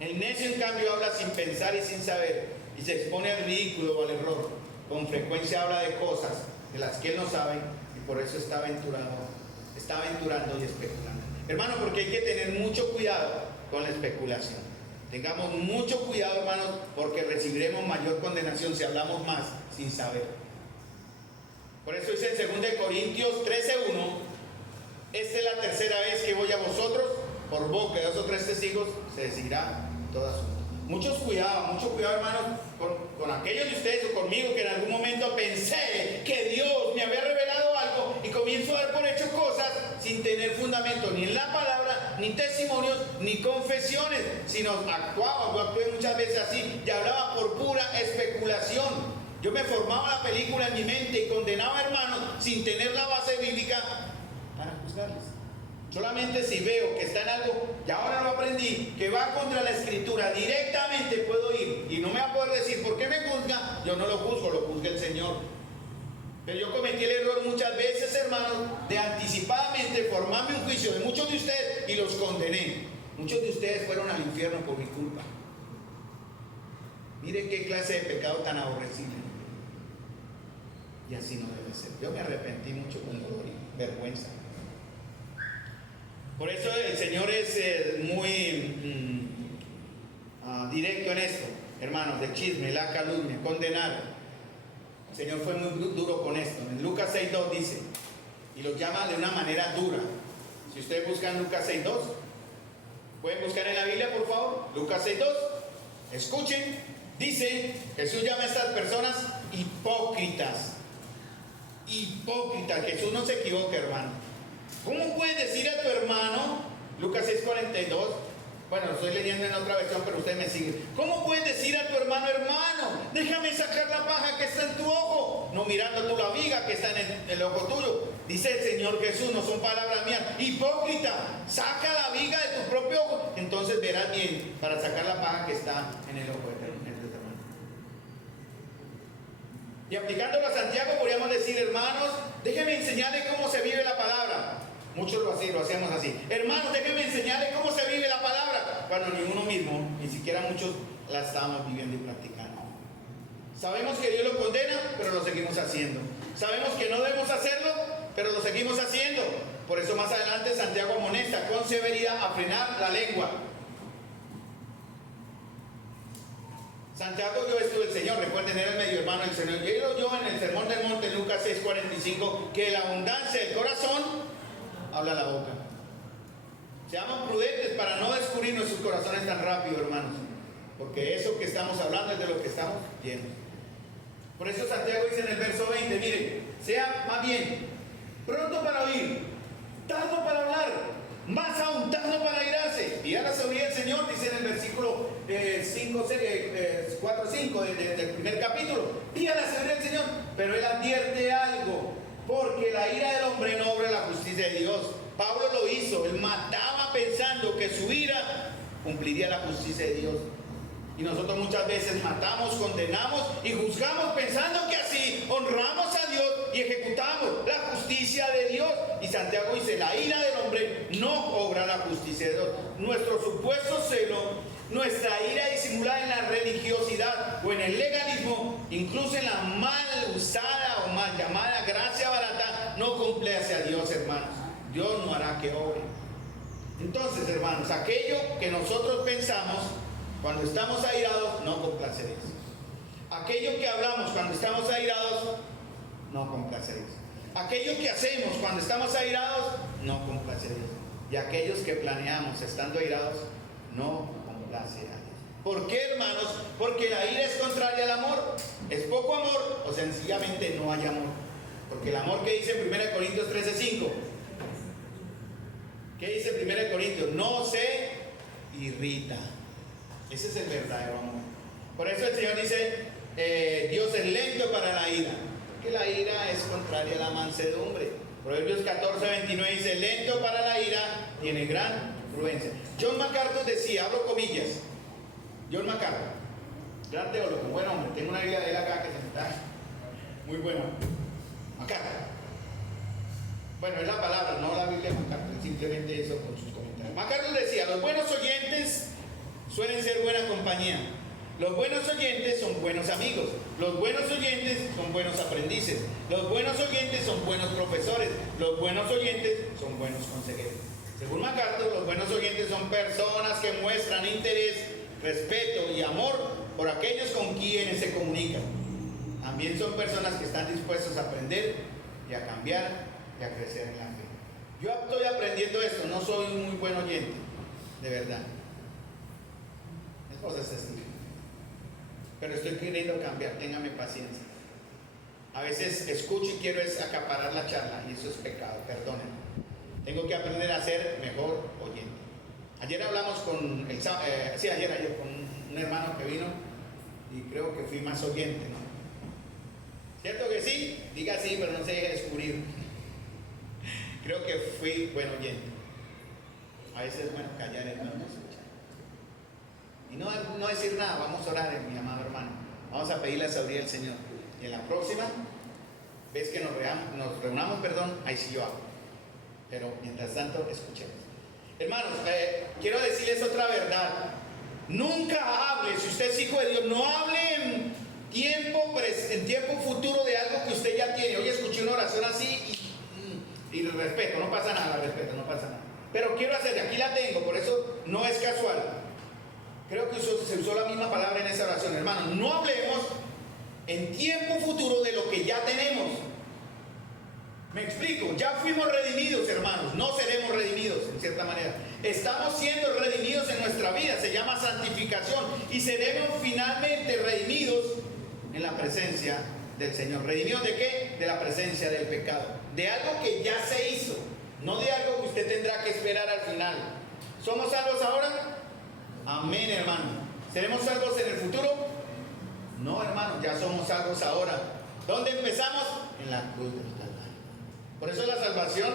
El necio, en cambio, habla sin pensar y sin saber, y se expone al ridículo o al error. Con frecuencia habla de cosas de las que él no sabe, y por eso está aventurando y especulando. Hermano, porque hay que tener mucho cuidado con la especulación. Tengamos mucho cuidado, hermanos, porque recibiremos mayor condenación si hablamos más sin saber. Por eso dice en 2 Corintios 13:1, esta es la tercera vez que voy a vosotros, por boca de 2 o 3 testigos se decidirá todo asunto. Mucho cuidado, hermanos, con aquellos de ustedes o conmigo que en algún momento pensé que Dios me había revelado algo y comienzo a dar por hecho cosas sin tener fundamento ni en la palabra, ni testimonios, ni confesiones, sino yo actué muchas veces así y hablaba por pura especulación. Yo me formaba la película en mi mente y condenaba a hermanos sin tener la base bíblica para juzgarles. Solamente si veo que está en algo, y ahora lo aprendí, que va contra la escritura, directamente puedo ir y no me va a poder decir, ¿por qué me juzga? Yo no lo juzgo, lo juzga el Señor. Pero yo cometí el error muchas veces, hermanos, de anticipadamente formarme un juicio de muchos de ustedes y los condené. Muchos de ustedes fueron al infierno por mi culpa. Miren qué clase de pecado tan aborrecible. Y así no debe ser. Yo me arrepentí mucho con dolor y vergüenza. Por eso el Señor es muy directo en esto, hermanos, del chisme, la calumnia, condenar. El Señor fue muy duro con esto. En Lucas 6:2 dice, y los llama de una manera dura. Si ustedes buscan Lucas 6:2, pueden buscar en la Biblia, por favor, Lucas 6:2. Escuchen, dice, Jesús llama a estas personas hipócritas. Hipócritas. Jesús no se equivoca, hermano. ¿Cómo puedes decir a tu hermano, Lucas 6:42, bueno, estoy leyendo en otra versión, pero ustedes me siguen. ¿Cómo puedes decir a tu hermano, déjame sacar la paja que está en tu ojo, no mirando tú la viga que está en el ojo tuyo? Dice el Señor Jesús, no son palabras mías. Hipócrita, saca la viga de tu propio ojo, entonces verás bien para sacar la paja que está en el ojo de tu hermano. Y aplicándolo a Santiago podríamos decir, hermanos, déjenme enseñarles cómo se vive la palabra. Muchos lo hacíamos así. Hermanos, déjenme enseñarles cómo se vive la palabra. Cuando ni uno mismo, ni siquiera muchos la estábamos viviendo y practicando. Sabemos que Dios lo condena, pero lo seguimos haciendo. Sabemos que no debemos hacerlo, pero lo seguimos haciendo. Por eso más adelante Santiago amonesta con severidad a frenar la lengua. Santiago dio esto del Señor, recuerden, era el medio hermano del Señor. Y él oyó en el Sermón del Monte, Lucas 6:45, que la abundancia del corazón habla la boca. Seamos prudentes para no descubrir nuestros corazones tan rápido, hermanos, porque eso que estamos hablando es de lo que estamos llenos. Por eso Santiago dice en el verso 20, miren, sea más bien pronto para oír, tardo para hablar, más aún tardo para irarse. Y a la sabiduría del Señor, dice en el versículo 4, 5 del primer capítulo, y a la sabiduría del Señor, pero él advierte algo, porque la ira del hombre no obra la justicia de Dios. Pablo lo hizo, él mataba pensando que su ira cumpliría la justicia de Dios. Y nosotros muchas veces matamos, condenamos y juzgamos pensando que así honramos a Dios y ejecutamos la justicia de Dios. Y Santiago dice, la ira del hombre no obra la justicia de Dios. Nuestro supuesto celo, nuestra ira disimulada en la religiosidad o en el legalismo, incluso en la mal usada o mal llamada gracia barata, no complace a Dios, hermanos. Dios no hará que obre. Entonces, hermanos, aquello que nosotros pensamos cuando estamos airados, no complace a Dios. Aquello que hablamos cuando estamos airados, no complace a Dios. Aquello que hacemos cuando estamos airados, no complace a Dios. Y aquellos que planeamos estando airados, no complace a Dios. ¿Por qué, hermanos? Porque la ira es contraria al amor. ¿Es poco amor o sencillamente no hay amor? Porque el amor que dice en 1 Corintios 13:5, ¿qué dice 1 Corintios? No se irrita. Ese es el verdadero amor. Por eso el Señor dice, Dios es lento para la ira, porque la ira es contraria a la mansedumbre. Proverbios 14:29 dice, lento para la ira, tiene gran prudencia. John MacArthur decía, abro comillas, John MacArthur, gran teólogo, buen hombre, tengo una Biblia de él acá que se me está muy buena. MacArthur. Bueno, es la palabra, no la Biblia de MacArthur, simplemente eso con sus comentarios. MacArthur decía, los buenos oyentes suelen ser buena compañía. Los buenos oyentes son buenos amigos. Los buenos oyentes son buenos aprendices. Los buenos oyentes son buenos profesores. Los buenos oyentes son buenos consejeros. Según MacArthur, los buenos oyentes son personas que muestran interés, respeto y amor por aquellos con quienes se comunican. También son personas que están dispuestos a aprender y a cambiar y a crecer en la fe. Yo estoy aprendiendo esto, no soy un muy buen oyente, de verdad. Cosas así. Pero estoy queriendo cambiar, téngame paciencia. A veces escucho y quiero acaparar la charla y eso es pecado, perdónenme. Tengo que aprender a ser mejor oyente. Ayer hablamos con ayer con un hermano que vino y creo que fui más oyente, ¿no? ¿Cierto que sí? Diga sí, pero no se deje descubrir. Creo que fui buen oyente. A veces es bueno callar, hermanos. Y no decir nada, vamos a orar, mi amado hermano. Vamos a pedirle la sabiduría del Señor. Y en la próxima vez que nos reunamos, ahí sí yo hago. Pero mientras tanto, escuchemos. Hermanos, quiero decirles otra verdad. Nunca hable, si usted es hijo de Dios, no hable en tiempo futuro de algo que usted ya tiene. Hoy escuché una oración así y respeto, no pasa nada, respeto, no pasa nada. Pero quiero hacer, aquí la tengo, por eso no es casual. Creo que se usó la misma palabra en esa oración, hermano. No hablemos en tiempo futuro de lo que ya tenemos. Me explico, ya fuimos redimidos, hermanos. No seremos redimidos, en cierta manera. Estamos siendo redimidos en nuestra vida, se llama santificación. Y seremos finalmente redimidos en la presencia del Señor. ¿Redimidos de qué? De la presencia del pecado. De algo que ya se hizo, no de algo que usted tendrá que esperar al final. ¿Somos salvos ahora? Amén, hermano. ¿Seremos salvos en el futuro? No, hermano, ya somos salvos ahora. ¿Dónde empezamos? En la cruz del Calvario. Por eso la salvación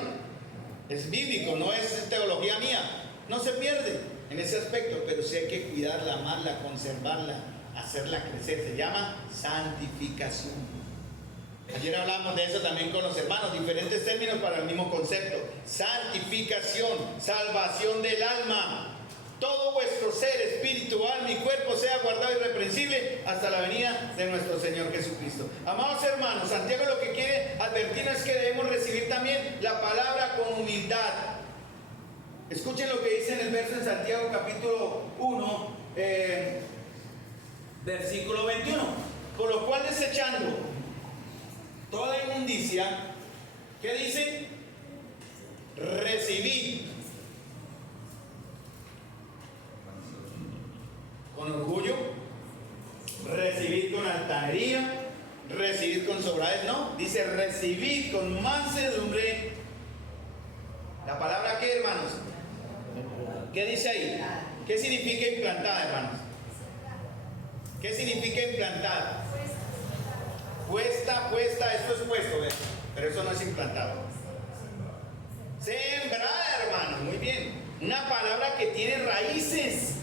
es bíblico, no es teología mía. No se pierde en ese aspecto, pero sí hay que cuidarla, amarla, conservarla, hacerla crecer. Se llama santificación. Ayer hablamos de eso también con los hermanos, diferentes términos para el mismo concepto. Santificación, salvación del alma. Todo vuestro ser, espíritu, alma y cuerpo sea guardado irreprensible hasta la venida de nuestro Señor Jesucristo. Amados hermanos, Santiago lo que quiere advertirnos es que debemos recibir también la palabra con humildad. Escuchen lo que dice en el verso en Santiago capítulo 1, versículo 21. Por lo cual, desechando toda inmundicia, ¿qué dice? Recibid con orgullo, recibid con altanería, recibid con sobradez, no, dice recibid con mansedumbre. La palabra ¿qué, hermanos? ¿Qué dice ahí? ¿Qué significa implantada, hermanos? ¿Qué significa implantada? Puesta, esto es puesto, ¿ves? Pero eso no es implantado. Sembrada, hermanos, muy bien. Una palabra que tiene raíces.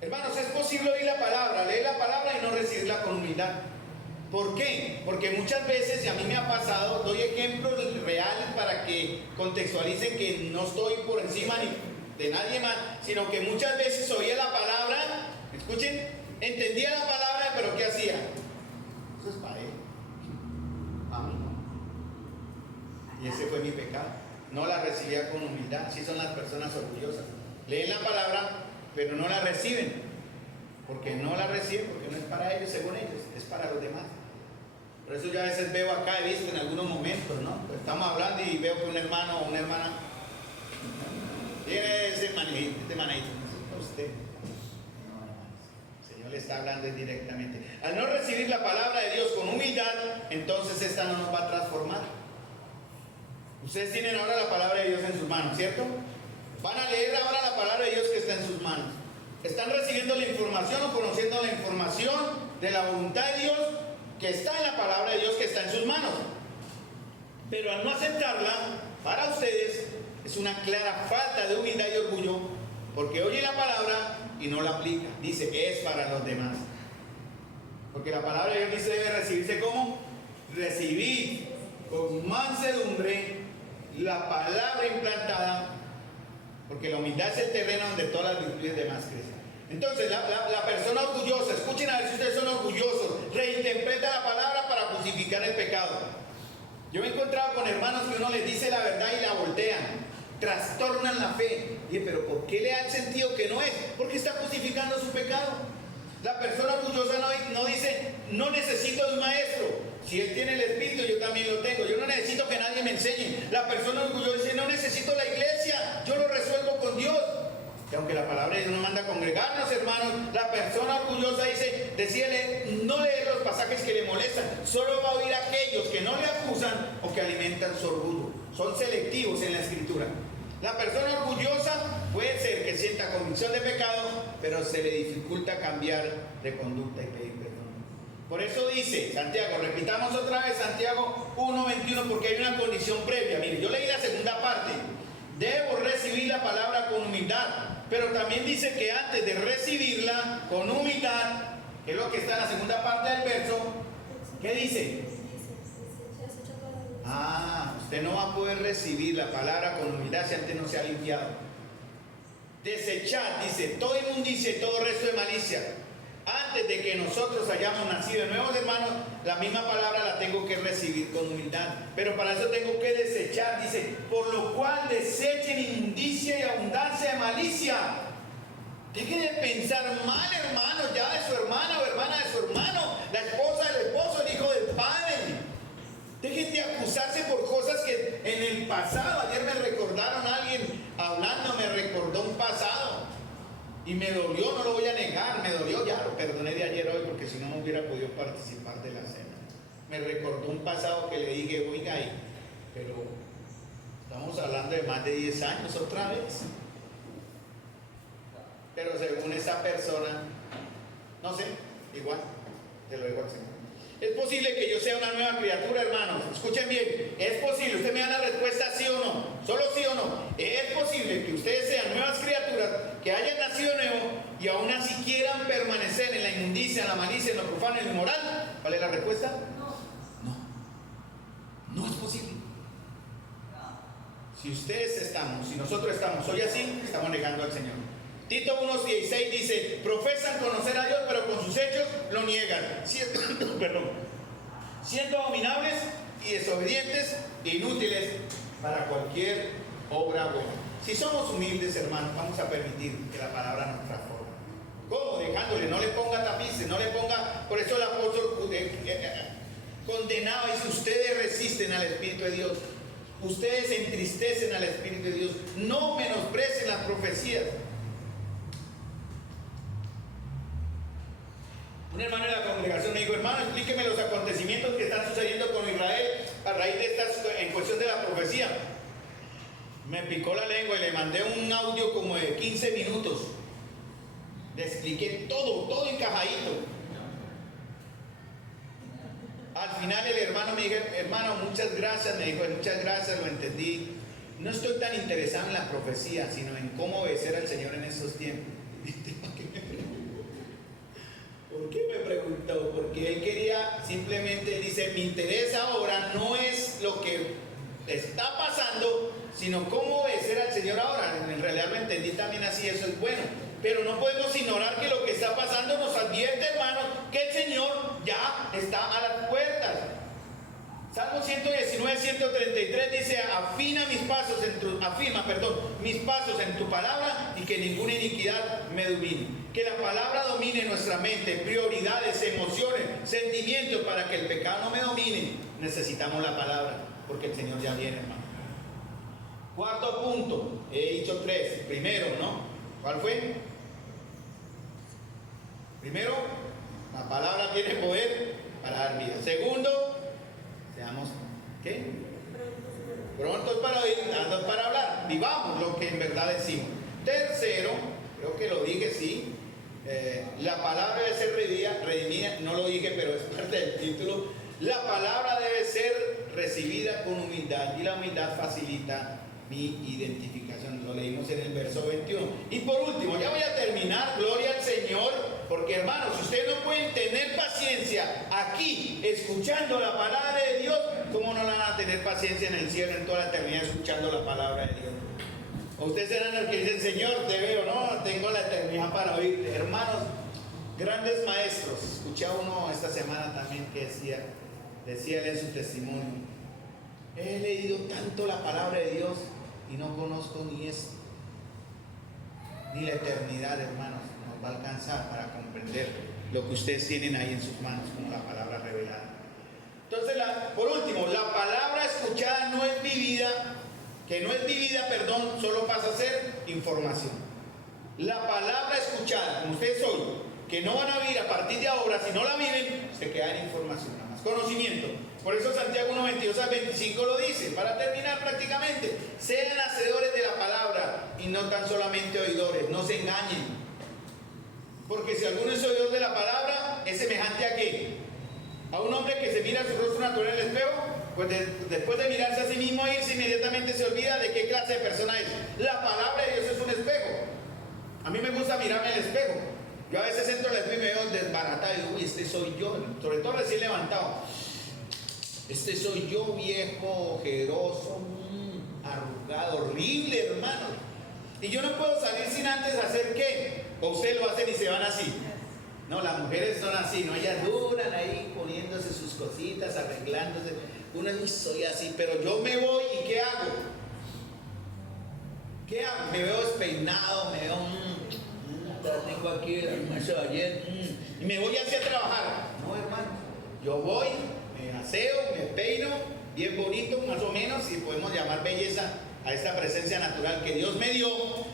Hermanos, es posible oír la palabra, leer la palabra y no recibirla con humildad. ¿Por qué? Porque muchas veces, y a mí me ha pasado, doy ejemplos reales para que contextualicen que no estoy por encima ni de nadie más, sino que muchas veces oía la palabra, escuchen, entendía la palabra, pero ¿qué hacía? Eso es para él, a mí no. Y ese fue mi pecado. No la recibía con humildad. Así son las personas orgullosas. Leen la palabra, pero no la reciben. Porque no la reciben, porque no es para ellos, según ellos, es para los demás. Por eso yo a veces veo acá, he visto en algunos momentos, ¿no? Pues estamos hablando y veo que un hermano o una hermana tiene ese manejito, no es para usted. No, hermanos, el Señor le está hablando directamente. Al no recibir la palabra de Dios con humildad, entonces esta no nos va a transformar. Ustedes tienen ahora la palabra de Dios en sus manos, ¿cierto? Van a leer ahora la palabra de Dios que está en sus manos. Están recibiendo la información o conociendo la información de la voluntad de Dios que está en la palabra de Dios que está en sus manos. Pero al no aceptarla, para ustedes es una clara falta de humildad y orgullo, porque oye la palabra y no la aplica. Dice que es para los demás. Porque la palabra de Dios dice debe recibirse como recibir con mansedumbre la palabra implantada, porque la humildad es el terreno donde todas las virtudes demás crecen. Entonces la persona orgullosa, escuchen a ver si ustedes son orgullosos, reinterpreta la palabra para justificar el pecado. Yo me he encontrado con hermanos que uno les dice la verdad y la voltean, trastornan la fe. Y pero ¿por qué le da el sentido que no es? Porque está justificando su pecado. La persona orgullosa no dice, no necesito de un maestro. Si él tiene el espíritu, yo también lo tengo. Yo no necesito que nadie me enseñe. La persona orgullosa dice, no necesito la iglesia, yo lo resuelvo con Dios. Y aunque la palabra de Dios nos manda a congregarnos, hermanos, la persona orgullosa dice, decíale, no leer los pasajes que le molestan, solo va a oír a aquellos que no le acusan o que alimentan su orgullo. Son selectivos en la escritura. La persona orgullosa puede ser que sienta convicción de pecado, pero se le dificulta cambiar de conducta y pedir perdón. Por eso dice Santiago, repitamos otra vez Santiago 1:21, porque hay una condición previa. Mire, yo leí la segunda parte. Debo recibir la palabra con humildad, pero también dice que antes de recibirla con humildad, que es lo que está en la segunda parte del verso, ¿qué dice? Usted no va a poder recibir la palabra con humildad si antes no se ha limpiado. Desechar, dice, toda inmundicia y todo resto de malicia. Antes de que nosotros hayamos nacido de nuevos, hermanos, la misma palabra la tengo que recibir con humildad. Pero para eso tengo que desechar, dice, por lo cual desechen inmundicia y abundancia de malicia. Dejen de pensar mal, hermanos, ya de su hermana o hermana de su hermano, la esposa del esposo, el hijo del padre. Dejen de acusarse por cosas que en el pasado, ayer me recordaron a alguien hablando, me recordó un pasado. Y me dolió, no lo voy a negar, me dolió, ya lo perdoné de ayer hoy porque si no, no hubiera podido participar de la cena. Me recordó un pasado que le dije, oiga, pero estamos hablando de más de 10 años otra vez. Pero según esa persona, no sé, igual, te lo digo al Señor. Es posible que yo sea una nueva criatura, hermanos. Escuchen bien, es posible, usted me da la respuesta sí o no, solo sí o no. Es posible que ustedes sean nuevas criaturas, que hayan nacido nuevo y aún así quieran permanecer en la inmundicia, en la malicia, en lo profano, en lo inmoral. ¿Cuál es la respuesta? No es posible. Si ustedes estamos, si nosotros estamos hoy así, estamos negando al Señor. Tito 1:16 dice, profesan conocer a Dios, pero con sus hechos lo niegan, siendo abominables y desobedientes, inútiles para cualquier obra buena. Si somos humildes, hermanos, vamos a permitir que la palabra nos transforme. ¿Cómo? Dejándole, no le ponga tapices, no le ponga, por eso el apóstol condenaba, y si ustedes resisten al Espíritu de Dios, ustedes entristecen al Espíritu de Dios, no menosprecien las profecías. Un hermano de la congregación me dijo, hermano, explíqueme los acontecimientos que están sucediendo con Israel a raíz de estas, en cuestión de la profecía profecía. Me picó la lengua y le mandé un audio como de 15 minutos. Le expliqué todo encajadito. Al final el hermano me dijo, hermano, muchas gracias, me dijo, muchas gracias, lo entendí. No estoy tan interesado en la profecía, sino en cómo obedecer al Señor en estos tiempos. ¿Por qué me preguntó? Porque él quería, simplemente dice, mi interés ahora no es lo que está pasando, sino cómo obedecer al Señor ahora. En realidad lo entendí también así, eso es bueno. Pero no podemos ignorar que lo que está pasando nos advierte, hermanos, que el Señor ya está a las puertas. Salmo 119, 133 dice, afirma mis pasos en tu palabra y que ninguna iniquidad me domine. Que la palabra domine nuestra mente, prioridades, emociones, sentimientos, para que el pecado no me domine. Necesitamos la palabra, porque el Señor ya viene, hermano. Cuarto punto, he dicho 3. Primero, ¿no? ¿Cuál fue? Primero, la palabra tiene poder para dar vida. Segundo, seamos, ¿qué? Prontos para oír, tardos para hablar. Vivamos lo que en verdad decimos. Tercero, creo que lo dije, sí. La palabra debe ser redimida, no lo dije, pero es parte del título. La palabra debe ser recibida con humildad, y la humildad facilita mi identificación. Lo leímos en el verso 21. Y por último, ya voy a terminar, gloria al Señor, porque hermanos, si ustedes no pueden tener paciencia aquí escuchando la palabra de Dios, ¿cómo no van a tener paciencia en el cielo en toda la eternidad escuchando la palabra de Dios? O ustedes serán los que dicen, Señor, te veo, no, tengo la eternidad para oír. Hermanos, grandes maestros. Escuché a uno esta semana también que decía él en su testimonio, he leído tanto la palabra de Dios y no conozco ni esto, ni la eternidad, hermanos, nos va a alcanzar para comprender lo que ustedes tienen ahí en sus manos como la palabra revelada. Entonces, por último, la palabra escuchada no es vivida, solo pasa a ser información. La palabra escuchada, como ustedes hoy, que no van a vivir a partir de ahora, si no la viven, se queda en información, nada más, conocimiento. Por eso Santiago 1, 22 al 25 lo dice, para terminar prácticamente, sean hacedores de la palabra y no tan solamente oidores, no se engañen. Porque si alguno es oidor de la palabra, es semejante a ¿qué? A un hombre que se mira su rostro natural en el espejo, pues después de mirarse a sí mismo, irse inmediatamente se olvida de qué clase de persona es. La palabra de Dios es un espejo. A mí me gusta mirarme en el espejo. Yo a veces entro al espejo y me veo desbaratado y digo, uy, este soy yo, sobre todo recién levantado. Este soy yo, viejo, ojeroso, arrugado, horrible, hermano. Y yo no puedo salir sin antes hacer ¿qué? O ustedes lo hacen y se van así. No, las mujeres son así, ¿no? Ellas duran ahí poniéndose sus cositas, arreglándose. Uno dice, soy así, pero yo me voy y ¿qué hago? ¿Qué hago? Me veo despeinado, me veo, tengo aquí el macho de ayer, y me voy hacia trabajar. No, hermano, yo voy, me aseo, me peino, bien bonito, más o menos, si podemos llamar belleza a esta presencia natural que Dios me dio,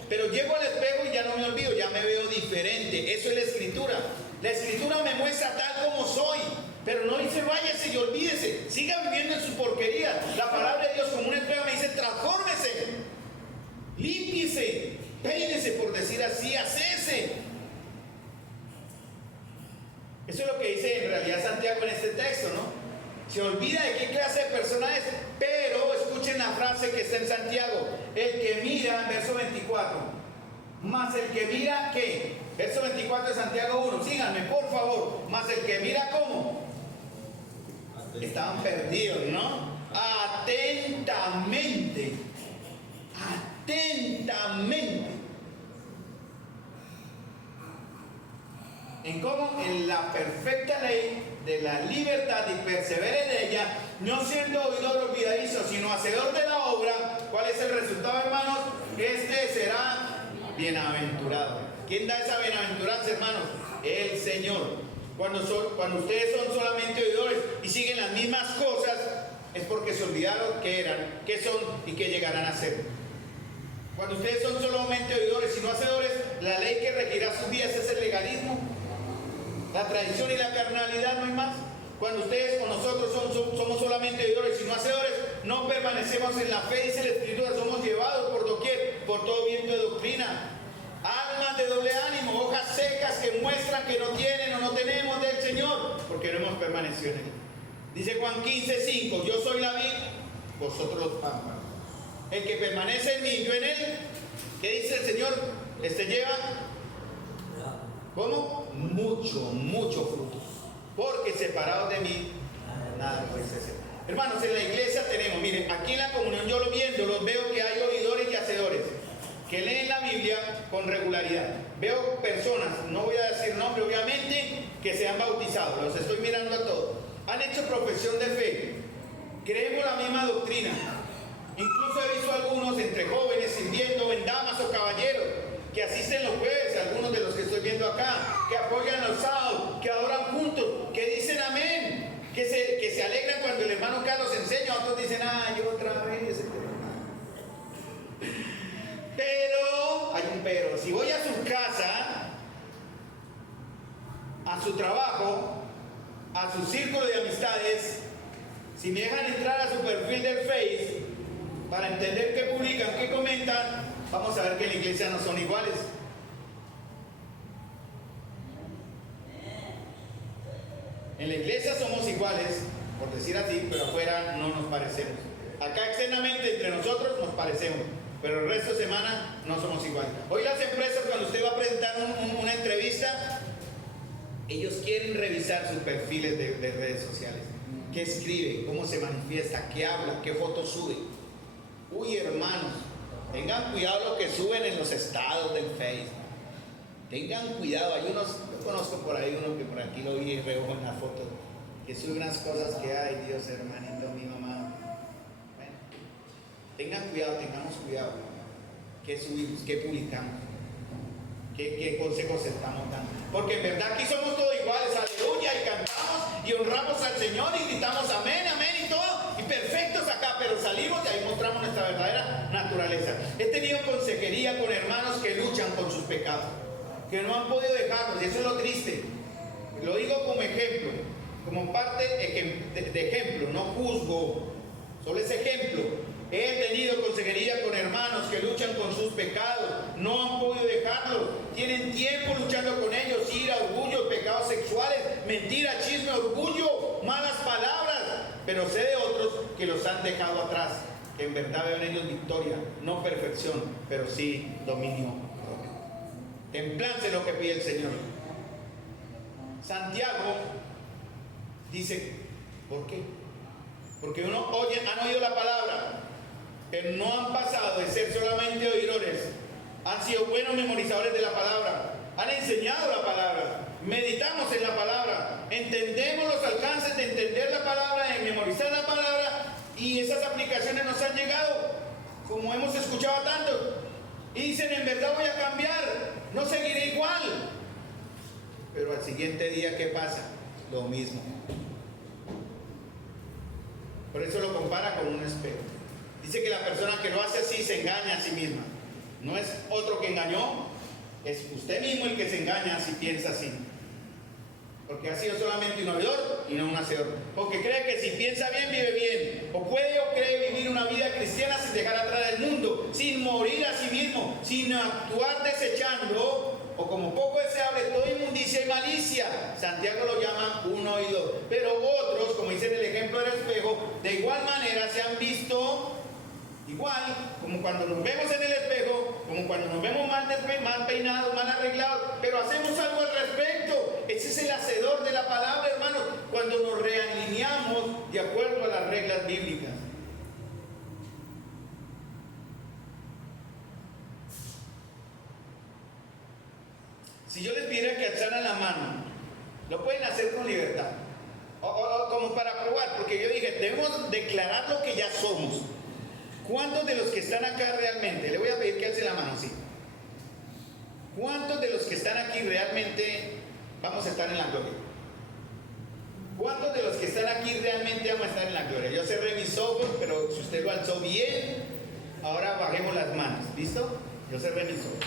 pero llego al espejo y ya no me olvido, ya me veo diferente. Eso es la escritura. La escritura me muestra tal como soy, pero no dice váyase y olvídese, siga viviendo en su porquería. La palabra de Dios como un espejo me dice transfórmese, límpiese, peínese, por decir así, acese. Eso es lo que dice en realidad Santiago en este texto, ¿no? Se olvida de qué clase de persona es, pero escuchen la frase que está en Santiago, el que mira, verso 24, más el que mira, ¿qué? Verso 24 de Santiago 1, síganme por favor, más el que mira, ¿cómo? Estaban perdidos, ¿no? Atentamente, ¿en cómo? En la perfecta ley de la libertad y persevere en ella, no siendo oidor olvidadizo, sino hacedor de la obra. ¿Cuál es el resultado, hermanos? Este será bienaventurado. ¿Quién da esa bienaventuranza, hermanos? El Señor. Cuando ustedes son solamente oidores y siguen las mismas cosas, es porque se olvidaron qué eran, qué son y qué llegarán a ser. Cuando ustedes son solamente oidores y no hacedores, la ley que regirá sus vidas es el legalismo, la tradición y la carnalidad, no hay más. Cuando ustedes o nosotros somos solamente oidores y no hacedores, no permanecemos en la fe, dice la Escritura, somos llevados por doquier, por todo viento de doctrina. Almas de doble ánimo, hojas secas que muestran que no tienen o no tenemos del Señor, porque no hemos permanecido en Él. Dice Juan 15:5, yo soy la vid, vosotros los pámpanos. El que permanece en mí, yo en Él, ¿qué dice el Señor? Lleva, ¿cómo? Mucho fruto. Porque separados de mí, nada puede ser. Hermanos, en la iglesia tenemos, miren, aquí en la comunión yo lo viendo, los veo que hay oidores y hacedores que leen la Biblia con regularidad. Veo personas, no voy a decir nombre obviamente, que se han bautizado, los estoy mirando a todos. Han hecho profesión de fe, creemos la misma doctrina. Incluso he visto algunos entre jóvenes sirviendo en damas o caballeros que asisten los jueves, algunos de los que estoy viendo acá, que apoyan los sábados, que adoran juntos, que dicen amén, que se alegran cuando el hermano Carlos enseña, otros dicen, yo otra vez. Pero, hay un pero, si voy a su casa, a su trabajo, a su círculo de amistades, si me dejan entrar a su perfil del Face para entender qué publican, qué comentan, vamos a ver que en la iglesia no son iguales. En la iglesia somos iguales, por decir así, pero afuera no nos parecemos. Acá externamente entre nosotros nos parecemos, pero el resto de semana no somos iguales. Hoy las empresas, cuando usted va a presentar una entrevista, ellos quieren revisar sus perfiles de redes sociales. ¿Qué escribe? ¿Cómo se manifiesta? ¿Qué habla? ¿Qué fotos sube? Uy, hermanos, tengan cuidado lo que suben en los estados del Facebook. Tengan cuidado, hay unos, yo conozco por ahí uno que por aquí lo vi y reojo en la foto, que sube unas cosas que, ay Dios, hermanito, mi mamá. Bueno, tengan cuidado, tengamos cuidado. ¿Qué subimos? ¿Qué publicamos? ¿Qué consejos estamos dando? Porque en verdad aquí somos todos iguales, aleluya, y cantamos y honramos al Señor y gritamos amén, amén y todo, y perfectos acá, pero salimos y ahí mostramos nuestra verdadera naturaleza. He tenido consejería con hermanos que luchan con sus pecados, que no han podido dejarlos, y eso es lo triste. Lo digo como ejemplo, como parte de ejemplo, no juzgo, solo es ejemplo. He tenido consejería con hermanos que luchan con sus pecados, no han podido dejarlos, tienen tiempo luchando con ellos, ira, orgullo, pecados sexuales, mentira, chisme, orgullo, malas palabras, pero sé de otros que los han dejado atrás, que en verdad veo en ellos victoria, no perfección, pero sí dominio propio. Templanza es lo que pide el Señor. Santiago dice, ¿por qué? Porque han oído la palabra, pero no han pasado de ser solamente oidores, han sido buenos memorizadores de la palabra, han enseñado la palabra, meditamos en la palabra, entendemos los alcances de entender la palabra, de memorizar la palabra, y esas aplicaciones nos han llegado, como hemos escuchado tanto, y dicen, en verdad voy a cambiar, no seguiré igual, pero al siguiente día, ¿qué pasa? Lo mismo. Por eso lo compara con un espejo. Dice que la persona que lo hace así se engaña a sí misma. No es otro que engañó, es usted mismo el que se engaña si piensa así. Porque ha sido solamente un oidor y no un hacedor. Porque cree que si piensa bien, vive bien. O puede o cree vivir una vida cristiana sin dejar atrás el mundo, sin morir a sí mismo, sin actuar desechando, o como poco deseable, toda inmundicia y malicia. Santiago lo llama un oidor. Pero otros, como dice en el ejemplo del espejo, de igual manera se han visto igual, como cuando nos vemos en el espejo, como cuando nos vemos mal peinados, mal arreglados, pero hacemos algo al respecto. Ese es el hacedor de la palabra, hermanos, cuando nos realineamos de acuerdo a las reglas bíblicas. Si yo les pidiera que alzaran la mano, lo pueden hacer con libertad, o como para probar, porque yo dije, debemos declarar lo que ya somos. ¿Cuántos de los que están acá realmente? Le voy a pedir que alce la mano, sí. ¿Cuántos de los que están aquí realmente vamos a estar en la gloria? ¿Cuántos de los que están aquí realmente vamos a estar en la gloria? Yo cerré mis ojos, pero si usted lo alzó bien, ahora bajemos las manos. ¿Listo? Yo cerré mis ojos.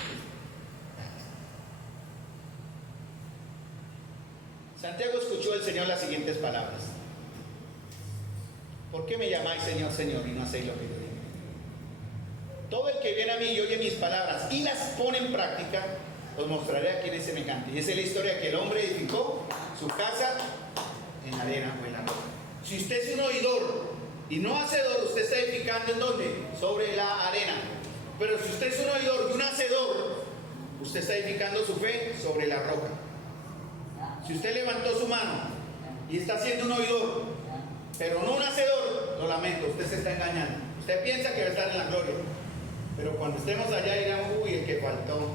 Santiago escuchó del Señor las siguientes palabras. ¿por qué me llamáis Señor, Señor y no hacéis lo que yo digo? Todo el que viene a mí y oye mis palabras y las pone en práctica, os mostraré a quién es semejante. Y esa es la historia que el hombre edificó su casa en la arena o en la roca. Si usted es un oidor y no hacedor, usted está edificando ¿en dónde? Sobre la arena. Pero si usted es un oidor y un hacedor, usted está edificando su fe sobre la roca. Si usted levantó su mano y está siendo un oidor, pero no un hacedor, lo lamento, usted se está engañando. Usted piensa que va a estar en la gloria, pero cuando estemos allá dirán, uy, el que faltó,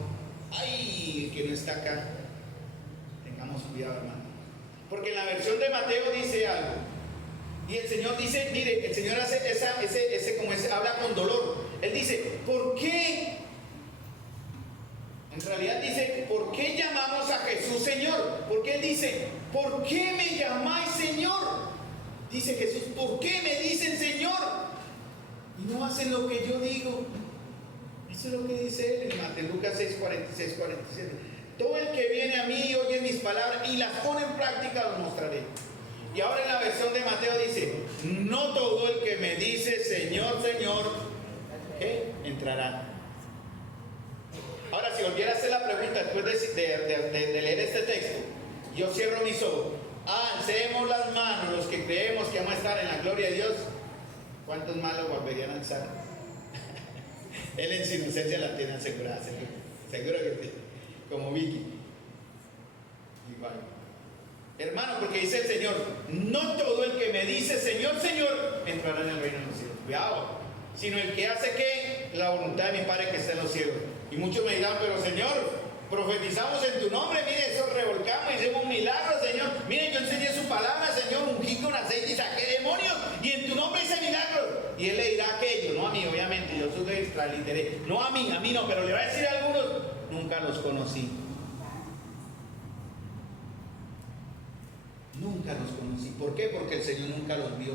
ay, el que no está acá. Tengamos cuidado, hermano. Porque en la versión de Mateo dice algo. Y el Señor dice, mire, el Señor hace habla con dolor. Él dice, ¿por qué? En realidad dice, ¿por qué llamamos a Jesús Señor? Porque Él dice, ¿por qué me llamáis Señor? Dice Jesús, ¿por qué me dicen Señor? Y no hacen lo que yo digo. Eso es lo que dice Él en Lucas 6, 46, 47. Todo el que viene a mí y oye mis palabras y las pone en práctica, lo mostraré. Y ahora en la versión de Mateo dice, no todo el que me dice Señor, Señor, entrará. Ahora, si volviera a hacer la pregunta después de leer este texto, yo cierro mis ojos. Alcemos las manos los que creemos que vamos a estar en la gloria de Dios. ¿Cuántos más lo volverían a alzar? Él en su inocencia la tiene asegurada, seguro que sí, como Vicky. Igual. Hermano, porque dice el Señor, no todo el que me dice Señor, Señor, entrará en el reino de los cielos. Cuidado, sino el que hace que la voluntad de mi Padre que está en los cielos. Y muchos me dirán, pero Señor, profetizamos en tu nombre, mire, eso revolcamos, hicimos un milagro, Señor. Mire, yo enseñé su palabra, Señor, ungí con aceite y saqué demonios, y en tu nombre hice milagros. Y Él le dirá aquello, no a mí, obviamente, yo soy extraliteré, no a mí no, pero le va a decir a algunos, nunca los conocí. Nunca los conocí. ¿Por qué? Porque el Señor nunca los vio.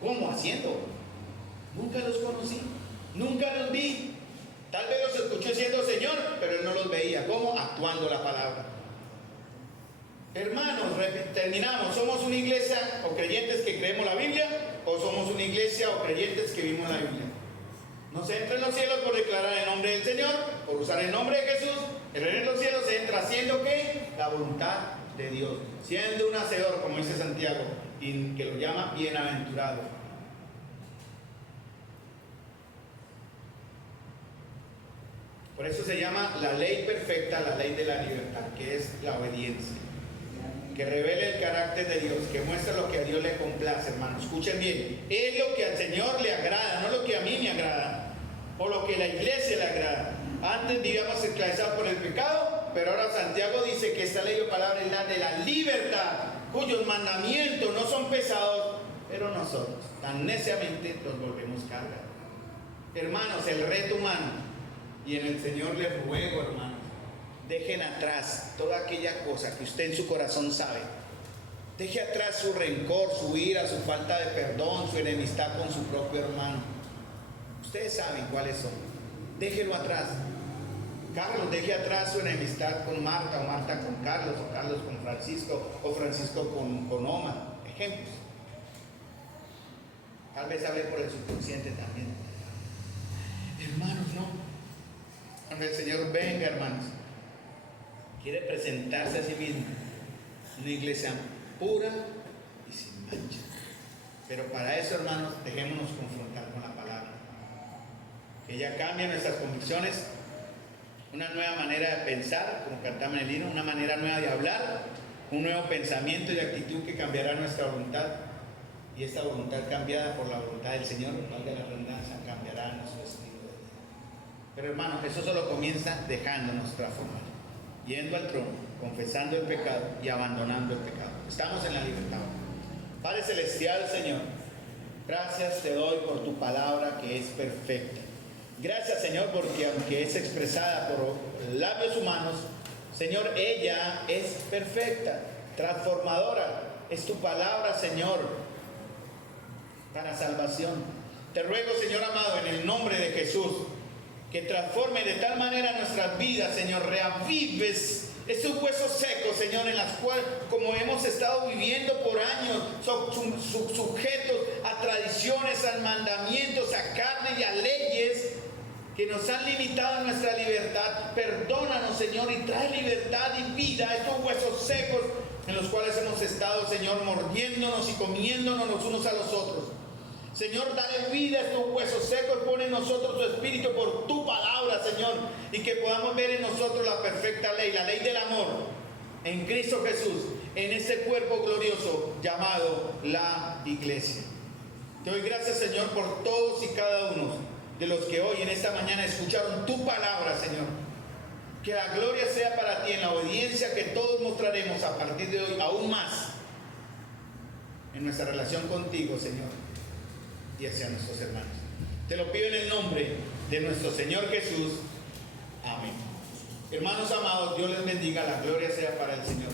¿Cómo? Haciendo. Nunca los conocí. Nunca los vi. Tal vez los escuchó siendo Señor, pero Él no los veía. ¿Cómo? Actuando la palabra. Hermanos, terminamos. ¿Somos una iglesia o creyentes que creemos la Biblia? ¿O somos una iglesia o creyentes que vimos la Biblia? No se entra en los cielos por declarar el nombre del Señor, por usar el nombre de Jesús. El reino de los cielos se entra haciendo ¿qué? La voluntad de Dios, siendo un hacedor, como dice Santiago, y que lo llama bienaventurado. Por eso se llama la ley perfecta, la ley de la libertad, que es la obediencia, que revela el carácter de Dios, que muestra lo que a Dios le complace, hermanos. Escuchen bien, es lo que al Señor le agrada, no lo que a mí me agrada, o lo que a la iglesia le agrada. Antes vivíamos esclavizados por el pecado, pero ahora Santiago dice que esta ley o palabra es la de la libertad, cuyos mandamientos no son pesados, pero nosotros tan neciamente los volvemos carga. Hermanos, el reto humano, y en el Señor les ruego, hermanos, dejen atrás toda aquella cosa que usted en su corazón sabe. Deje atrás su rencor, su ira, su falta de perdón, su enemistad con su propio hermano. Ustedes saben cuáles son. Déjelo atrás. Carlos, deje atrás su enemistad con Marta, o Marta con Carlos, o Carlos con Francisco, o Francisco con Oma. Ejemplos. Tal vez hable por el subconsciente también. Hermanos, no. Cuando el Señor venga, hermanos, quiere presentarse a sí mismo, una iglesia pura y sin mancha. Pero para eso, hermanos, dejémonos confrontar con la palabra. Que ella cambie nuestras convicciones, una nueva manera de pensar, como cantamos en el himno, una manera nueva de hablar, un nuevo pensamiento y actitud que cambiará nuestra voluntad. Y esta voluntad cambiada por la voluntad del Señor, valga la redundancia, cambiará nuestro estilo de vida. Pero hermanos, eso solo comienza dejándonos transformar, yendo al trono, confesando el pecado y abandonando el pecado. Estamos en la libertad. Padre Celestial, Señor, gracias te doy por tu palabra que es perfecta. Gracias, Señor, porque aunque es expresada por labios humanos, Señor, ella es perfecta, transformadora. Es tu palabra, Señor, para salvación. Te ruego, Señor amado, en el nombre de Jesús, que transforme de tal manera nuestras vidas, Señor. Reavives Esos huesos secos, Señor, en las cuales, como hemos estado viviendo por años, son sujetos a tradiciones, a mandamientos, a carne y a leyes que nos han limitado nuestra libertad. Perdónanos, Señor, y trae libertad y vida a estos huesos secos en los cuales hemos estado, Señor, mordiéndonos y comiéndonos los unos a los otros. Señor, dale vida a estos huesos secos, pone en nosotros tu espíritu por tu palabra, Señor, y que podamos ver en nosotros la perfecta ley, la ley del amor, en Cristo Jesús, en ese cuerpo glorioso llamado la iglesia. Te doy gracias, Señor, por todos y cada uno de los que hoy en esta mañana escucharon tu palabra, Señor. Que la gloria sea para ti en la obediencia que todos mostraremos a partir de hoy, aún más, en nuestra relación contigo, Señor, y hacia nuestros hermanos. Te lo pido en el nombre de nuestro Señor Jesús. Amén. Hermanos amados, Dios les bendiga. La gloria sea para el Señor.